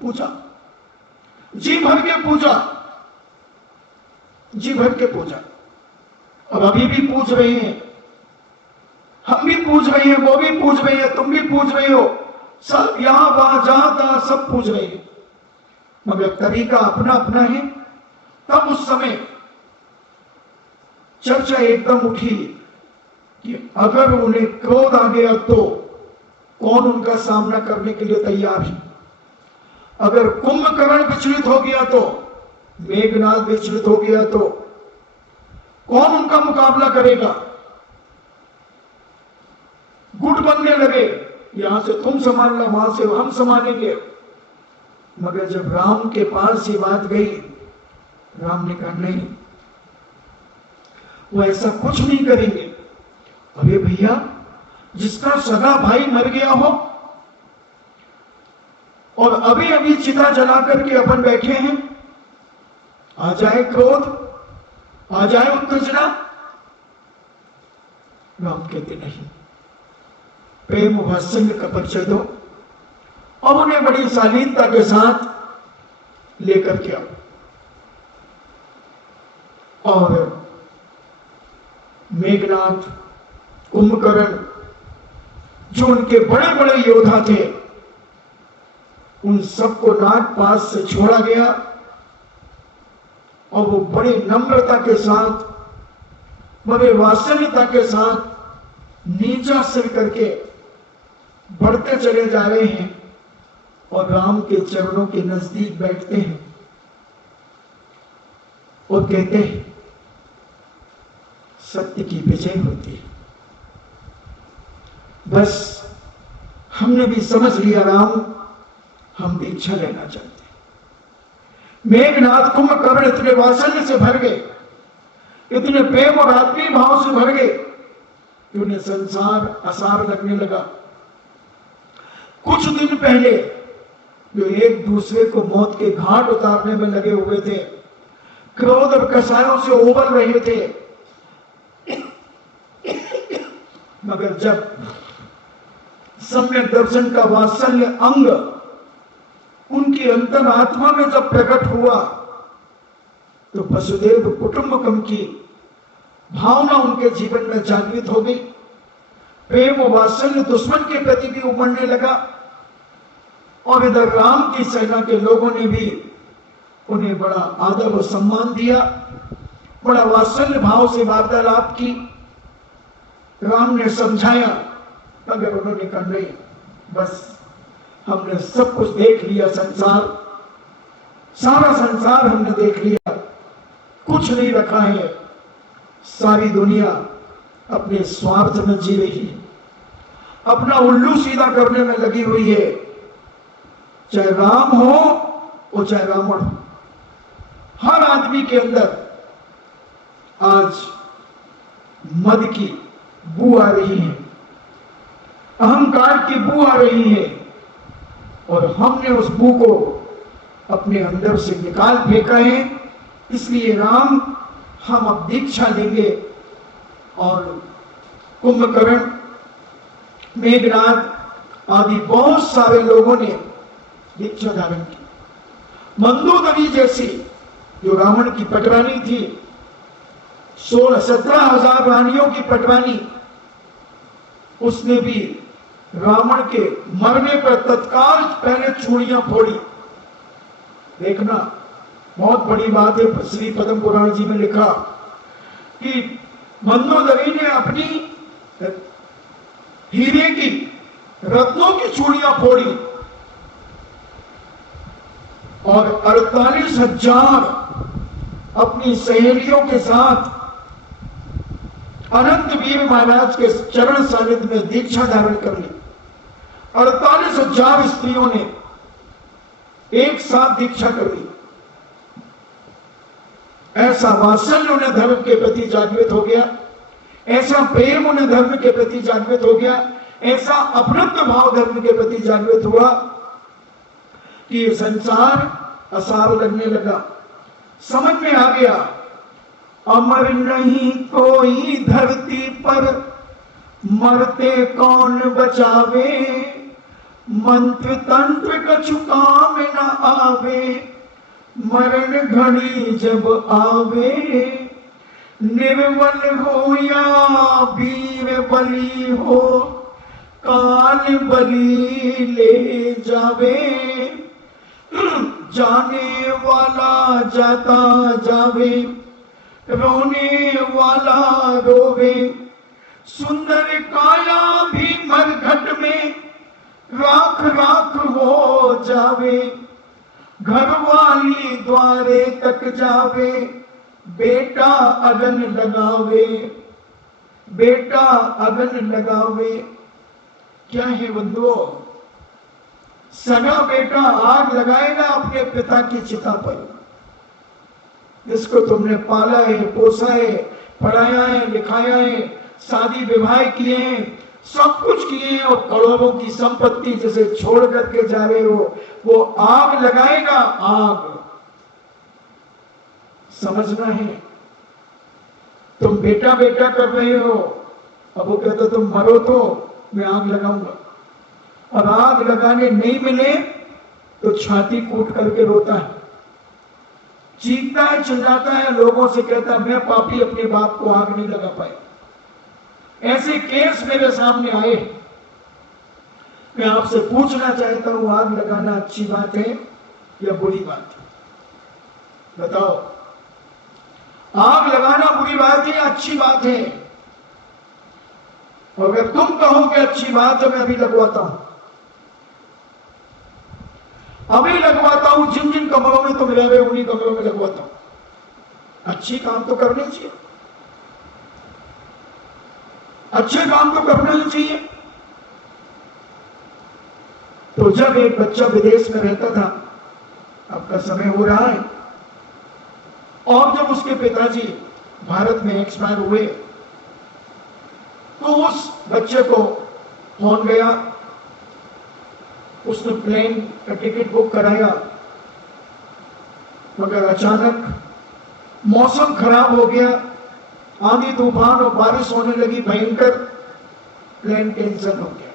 पूजा, जी भर के पूजा, जी भर के पूजा। और अभी भी पूज रहे हैं, हम भी पूज रहे हैं, वो भी पूज रहे हैं, तुम भी पूज रहे हो, सब यहां वहां जहां तहां सब पूज रहे हैं। मगर तरीका अपना अपना है। तब उस समय चर्चा एकदम उठी कि अगर उन्हें क्रोध आ गया तो कौन उनका सामना करने के लिए तैयार है। अगर कुंभकर्ण विचलित हो गया तो, मेघनाथ विचलित हो गया तो कौन उनका मुकाबला करेगा। गुट बनने लगे, यहां से तुम संभालना, वहां से हम संभालेंगे। मगर जब राम के पास ये बात गई, राम ने कहा नहीं, वो ऐसा कुछ नहीं करेंगे। अरे भैया, जिसका सगा भाई मर गया हो और अभी अभी चिता जला करके अपन बैठे हैं, आ जाए क्रोध, आ जाए उत्तेजना। राम कहते नहीं, प्रेम वात्सल्य का परिचय दो और उन्हें बड़ी शालीनता के साथ लेकर के आओ। और मेघनाथ, कुंभकर्ण, जो उनके बड़े बड़े योद्धा थे, उन सबको नागपाश से छोड़ा गया और वो बड़ी नम्रता के साथ, बड़े वात्सल्यता के साथ नीचा सिर करके बढ़ते चले जा रहे हैं और राम के चरणों के नजदीक बैठते हैं और कहते हैं सत्य की विजय होती है। बस हमने भी समझ लिया राम, हम दीक्षा लेना चाहते हैं। मेघनाथ कुंभकर्ण इतने वात्सल्य से भर गए, इतने प्रेम और आत्मीय भाव से भर गए कि उन्हें संसार असार लगने लगा। कुछ दिन पहले जो एक दूसरे को मौत के घाट उतारने में लगे हुए थे, क्रोध और कसायों से उबल रहे थे, मगर जब सम्यक दर्शन का वात्सल्य अंग उनकी अंतरात्मा में जब प्रकट हुआ तो वसुदेव कुटुंबकम की भावना उनके जीवन में जागृत हो गई। प्रेम और वात्सल्य दुश्मन के प्रति भी उमड़ने लगा और इधर राम की सेना के लोगों ने भी उन्हें बड़ा आदर और सम्मान दिया, बड़ा वात्सल्य भाव से वार्तालाप की। राम ने समझाया, मगर उन्होंने कहा नहीं, बस हमने सब कुछ देख लिया, सारा संसार हमने देख लिया, कुछ नहीं रखा है। सारी दुनिया अपने स्वार्थ में जी रही है, अपना उल्लू सीधा करने में लगी हुई है, चाहे राम हो और चाहे रावण हो। हर आदमी के अंदर आज मद की बू आ रही है, अहंकार की बू आ रही है और हमने उस बू को अपने अंदर से निकाल फेंका है। इसलिए राम, हम अब दीक्षा लेंगे। और कुंभकर्ण, मेघनाथ आदि बहुत सारे लोगों ने दीक्षा धारण की। मंदोदरी जैसी जो रावण की पटरानी थी, 16-17 रानियों की पटवानी, उसने भी रावण के मरने पर तत्काल पहले चूड़ियां फोड़ी। देखना, बहुत बड़ी बात है। श्री पद्म पुराण जी में लिखा कि मंदोदरी ने अपनी हीरे की, रत्नों की चूड़ियां फोड़ी और 48,000 अपनी सहेलियों के साथ अनंत वीर महाराज के चरण सानिध्य में दीक्षा धारण कर ली। 48,000 स्त्रियों ने एक साथ दीक्षा कर ली। ऐसा वात्सल्य उन्हें धर्म के प्रति जागृत हो गया, ऐसा प्रेम उन्हें धर्म के प्रति जागृत हो गया, ऐसा अपनत्व भाव धर्म के प्रति जागृत हुआ कि ये संसार असार लगने लगा। समझ में आ गया, अमर नहीं कोई धरती पर, मरते कौन बचावे, मंत्र तंत्र कछु काम न आवे, मरण घड़ी जब आवे, निर्बल हो या वीर बली हो, काल बली ले जावे, जाने वाला जाता जावे, रोने वाला रोवे, सुंदर काया भी मरघट में राख राख हो जावे, घर वाली द्वारे तक जावे, बेटा अगन लगावे, बेटा अगन लगावे। क्या है बंधुओं, सगा बेटा आग लगाएगा अपने पिता की चिता पर, जिसको तुमने पाला है, पोसा है, पढ़ाया है, लिखाया है, शादी विवाह किए हैं, सब कुछ किए हैं और करोड़ों की संपत्ति जिसे छोड़ करके जा रहे हो, वो आग लगाएगा। आग समझना है। तुम बेटा बेटा कर रहे हो, अब वो कहते तुम मरो तो मैं आग लगाऊंगा, और आग लगाने नहीं मिले तो छाती कूट करके रोता है, चीखता है, चिल्लाता है, लोगों से कहता है मैं पापी अपने बाप को आग नहीं लगा पाए। ऐसे केस मेरे सामने आए। मैं आपसे पूछना चाहता हूं, आग लगाना अच्छी बात है या बुरी बात है? बताओ। आग लगाना बुरी बात है, अच्छी बात है। और अगर तुम कहो कि अच्छी बात है, मैं अभी लगवाता हूं, अभी लगवाता हूं। जिन जिन कमरों में तुम रह रहे हो उन्हीं कमरों में लगवाता हूं। अच्छी काम तो करने चाहिए, अच्छे काम तो करना ही चाहिए। तो जब एक बच्चा विदेश में रहता था, अब का समय हो रहा है, और जब उसके पिताजी भारत में एक्सपायर हुए, तो उस बच्चे को फोन गया, उसने प्लेन का टिकट बुक कराया, मगर अचानक मौसम खराब हो गया, आंधी तूफान और बारिश होने लगी भयंकर, प्लेन कैंसिल हो गया।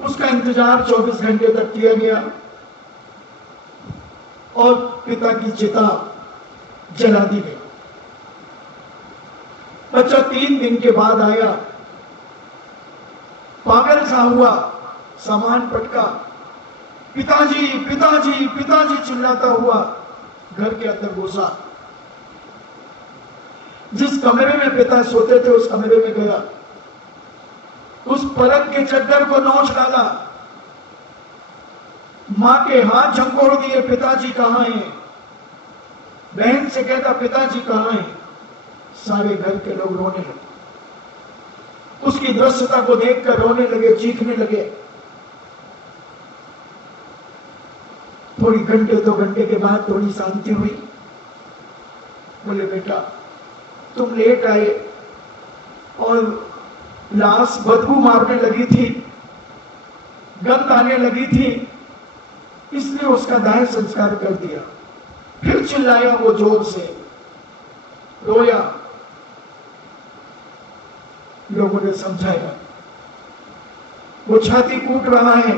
उसका इंतजार 24 घंटे तक किया गया और पिता की चिता जला दी गई। बच्चा 3 दिन के बाद आया, पागल सा हुआ, सामान पटका, पिताजी पिताजी पिताजी चिल्लाता हुआ घर के अंदर घुसा। जिस कमरे में पिता सोते थे उस कमरे में गया, उस पलंग के चद्दर को नोच डाला, मां के हाथ झंकोड़ दिए, पिताजी कहां हैं? बहन से कहता पिताजी कहां हैं? सारे घर के लोग रोने लगे, उसकी दृश्यता को देखकर रोने लगे, चीखने लगे। थोड़ी घंटे 2 घंटे के बाद थोड़ी शांति हुई। बोले बेटा तुम लेट आए और लाश बदबू मारने लगी थी, गंध आने लगी थी, इसलिए उसका दाह संस्कार कर दिया। फिर चिल्लाया वो, जोर से रोया। लोगों ने समझाया, वो छाती कूट रहा है,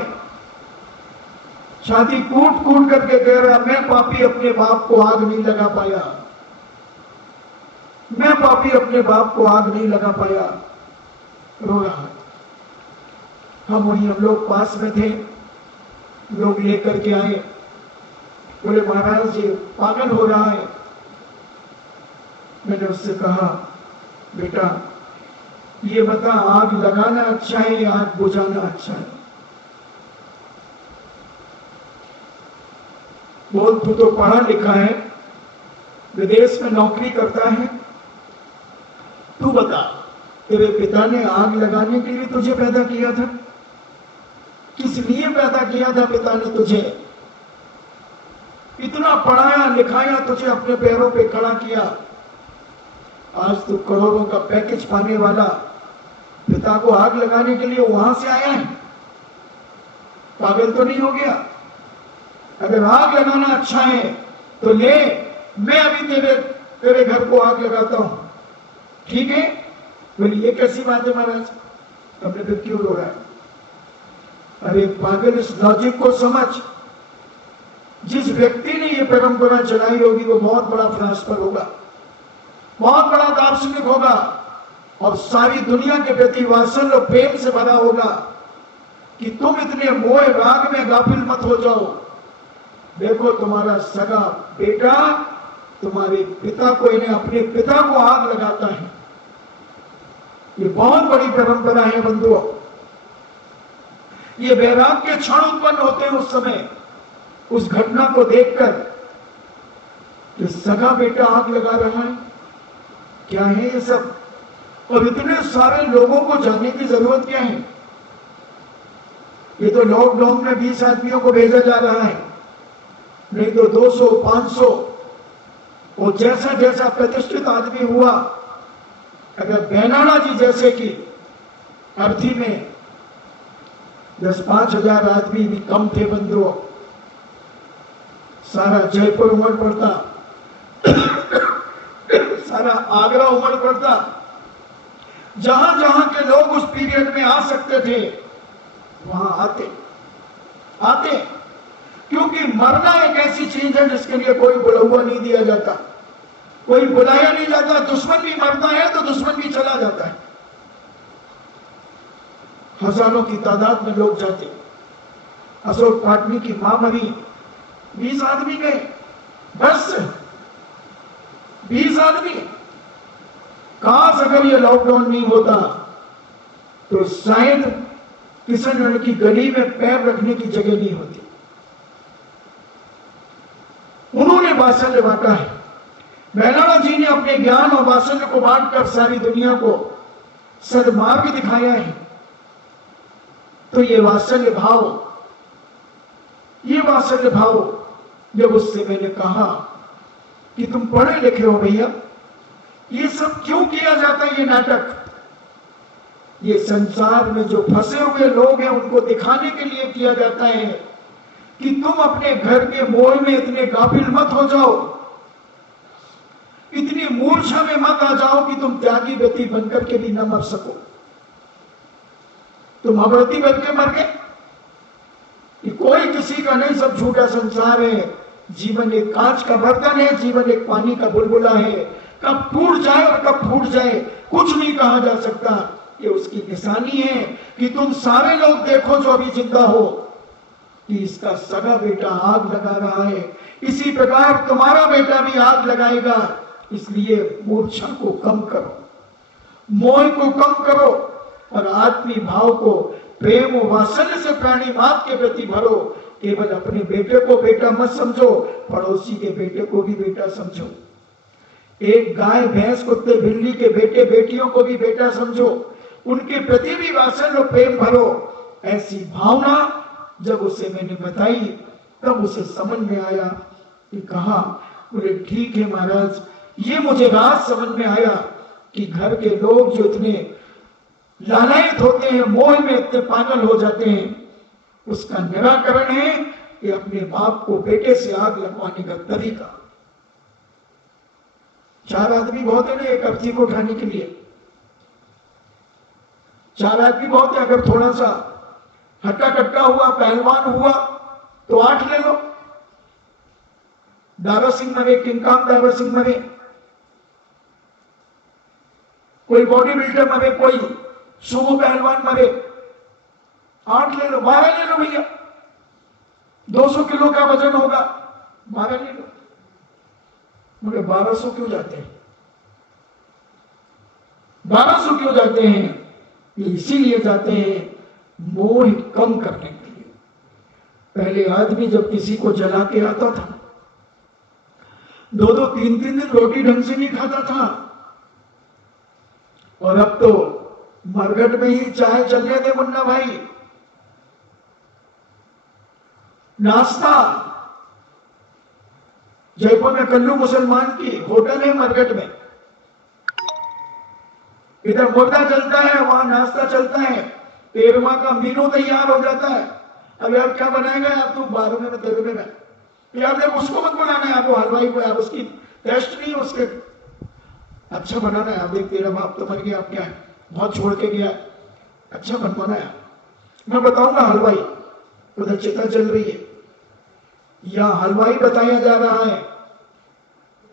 छाती कूट कूट करके कह रहा, मैं पापी अपने बाप को आग नहीं लगा पाया, मैं पापी अपने बाप को आग नहीं लगा पाया, रो रहा है। हम लोग पास में थे, लोग लेकर के आए, बोले महाराज जी पागल हो रहा है। मैंने उससे कहा बेटा ये बता, आग लगाना अच्छा है या आग बुझाना अच्छा है? बोल तू तो पढ़ा लिखा है, विदेश में नौकरी करता है, तू बता तेरे पिता ने आग लगाने के लिए तुझे पैदा किया था? किस लिए पैदा किया था पिता ने तुझे? इतना पढ़ाया लिखाया, तुझे अपने पैरों पे खड़ा किया, आज तू करोड़ों का पैकेज पाने वाला पिता को आग लगाने के लिए वहां से आया है? पागल तो नहीं हो गया? अगर आग लगाना अच्छा है तो ले, मैं अभी तेरे घर को आग लगाता हूं, ठीक है? बोले ये कैसी बात है महाराज, हमने फिर क्यों रो रहा है? अरे पागल, इस लॉजिक को समझ। जिस व्यक्ति ने ये परंपरा चलाई होगी वो बहुत बड़ा फिलासफर होगा, बहुत बड़ा दार्शनिक होगा, और सारी दुनिया के प्रति वात्सल्य और प्रेम से भरा होगा कि तुम इतने मोह राग में गाफिल मत हो जाओ। देखो तुम्हारा सगा बेटा तुम्हारे पिता को, इन्हें अपने पिता को आग लगाता है। ये बहुत बड़ी परंपरा है बंधुओं। ये वैराग्य के क्षण उत्पन्न होते हैं उस समय, उस घटना को देखकर कि सगा बेटा आग लगा रहा है, क्या है ये सब? और इतने सारे लोगों को जानने की जरूरत क्या है? ये तो लॉकडाउन में 20 आदमियों को भेजा जा रहा है, नहीं तो 200 500, और जैसा जैसा प्रतिष्ठित आदमी हुआ, अगर बैनाना जी जैसे कि अर्थी में 10-5 हजार आदमी भी कम थे बंधुओं, सारा जयपुर उमड़ पड़ता, सारा आगरा उमड़ पड़ता, जहां जहां के लोग उस पीरियड में आ सकते थे वहां आते, क्योंकि मरना एक ऐसी चीज है जिसके लिए कोई बुलावा नहीं दिया जाता, कोई बुलाया नहीं जाता। दुश्मन भी मरता है तो दुश्मन भी चला जाता है। हजारों की तादाद में लोग जाते। अशोक पाटनी की मां मरी, 20 आदमी गए, 20 आदमी। काश अगर ये लॉकडाउन नहीं होता तो शायद किशनगढ़ की गली में पैर रखने की जगह नहीं होती। उन्होंने वात्सल्य बांटा है। मैलाना जी ने अपने ज्ञान और वात्सल्य को बांटकर सारी दुनिया को सद्मार्ग दिखाया है। तो ये वात्सल्य भाव जब उससे मैंने कहा कि तुम पढ़े लिखे हो भैया, ये सब क्यों किया जाता है, ये नाटक, ये संसार में जो फंसे हुए लोग हैं उनको दिखाने के लिए किया जाता है कि तुम अपने घर के मोह में इतने गाफिल मत हो जाओ, इतनी मूर्छा में मत आ जाओ कि तुम त्यागी व्यक्ति बनकर के भी न मर सको। तुम अव्रती बन के मर गए कि कोई किसी का नहीं, सब झूठा संसार है। जीवन एक कांच का बर्तन है, जीवन एक पानी का बुलबुला है, कब टूट जाए और कब फूट जाए कुछ नहीं कहा जा सकता। ये उसकी निशानी है कि तुम सारे लोग देखो जो अभी जिंदा हो कि इसका सगा बेटा आग लगा रहा है, इसी प्रकार तुम्हारा बेटा भी आग लगाएगा। इसलिए मूर्छा को कम करो, मोह को कम करो और आत्मी भाव को प्रेम और वात्सल्य से प्राणी मात के प्रति भरो। केवल अपने बेटे को बेटा मत समझो, पड़ोसी के बेटे को भी बेटा समझो। एक गाय भैंस कुत्ते बिल्ली के बेटे बेटियों को भी बेटा समझो, उनके प्रति भी वात्सल्य और प्रेम भरो। ऐसी भावना जब उसे मैंने बताई तब उसे समझ में आया कि कहा, बोले ठीक है महाराज, ये मुझे राज समझ में आया कि घर के लोग जो इतने लालायित होते हैं, मोह में इतने पागल हो जाते हैं, उसका निराकरण है कि अपने बाप को बेटे से आग लगवाने का तरीका। 4 आदमी बहुत है ना एक अर्थी को उठाने के लिए, 4 आदमी बहुत है। अगर थोड़ा सा हट्टा कट्टा हुआ, पहलवान हुआ तो 8 ले लो। दारा सिंह मरे, किंगकाम दारा सिंह मरे, कोई बॉडी बिल्डर मरे, कोई सुमो पहलवान मरे, 8 ले लो, 12 ले लो भैया। 200 किलो का वजन होगा, 12 ले लो। मगर 1200 क्यों जाते हैं? 1200 क्यों जाते हैं? ये इसीलिए जाते हैं मोह कम करने के लिए। पहले आदमी जब किसी को जला के आता था 2-2, 3-3 दिन रोटी ढंग से नहीं खाता था, और अब तो मरघट में ही चाय चलने दे मुन्ना भाई। नाश्ता, जयपुर में कल्लू मुसलमान की होटल है मरघट में, इधर मुर्गा चलता है, वहां नाश्ता चलता है, 13वां का मीनू तैयार हो जाता है। अब यार क्या बनाएगा आप, तू 12वें में 13वें में, यार देख उसको मत बनाना है, आपको हलवाई को, आप उसकी टेस्ट नहीं उसके अच्छा बनाना है। आप देख तेरा बाप तो मर गया, आप क्या है बहुत छोड़ के गया, अच्छा बनवाना है। मैं बताऊंगा हलवाई, उधर चिता चल रही है, या हलवाई बताया जा रहा है।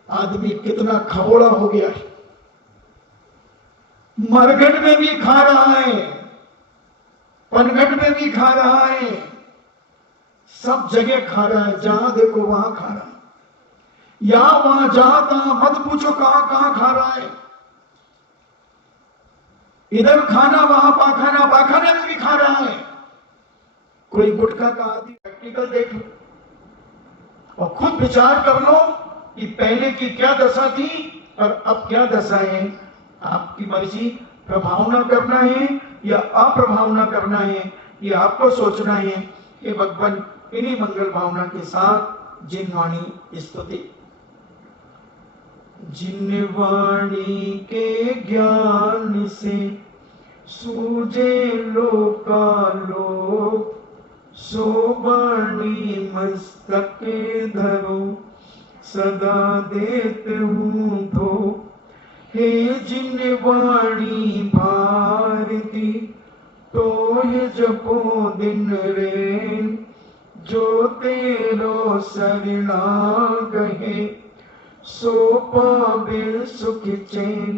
आदमी कितना खबोड़ा हो गया है, मरघट में भी खा रहा है, पनघट में भी खा रहा है, सब जगह खा रहा है, जहां देखो वहां खा रहा है, यहां वहां जहां तहां मत पूछो कहां कहां खा रहा है। इधर खाना वहां पाखाना, पाखाना में भी खा रहा है। कोई गुटखा का आदि प्रैक्टिकल देख लो और खुद विचार कर लो कि पहले की क्या दशा थी और अब क्या दशा है। आपकी मर्जी, प्रभावना करना है या अप्रभावना करना है, ये आपको सोचना है। कि भगवान इन्हीं मंगल भावना के साथ जिनवाणी स्तुति। जिनवाणी के ज्ञान से सूझे लोकालोक, सो वाणी मस्तक धरो, सदा देते हूँ धो। हे जिनवाणी भारती, तो ये जपो दिन रे, जो तेरो सरना गहे, सो पावे सुख चैन।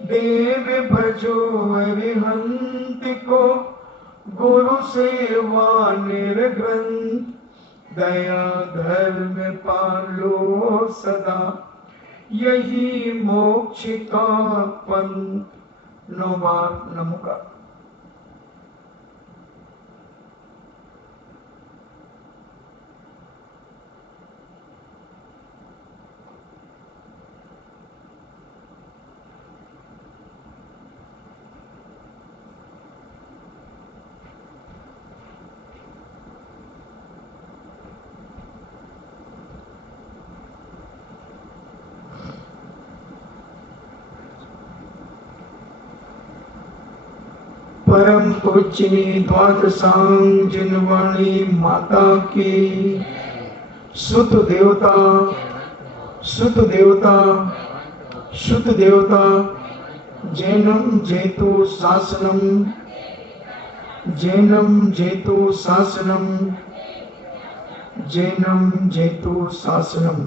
देव भजो अरिहंत को, गुरु सेवा निर्ग्रंथ। दया धर्म पालो सदा, यही मोक्ष का पंथ। 9 बार नमो का। परम पूजनीय द्वादशांग जिनवाणी माता की सुत देवता सुत देवता सुत देवता जैनम जेतु शासनम जैनम जेतु शासनम जैनम जेतु शासनम।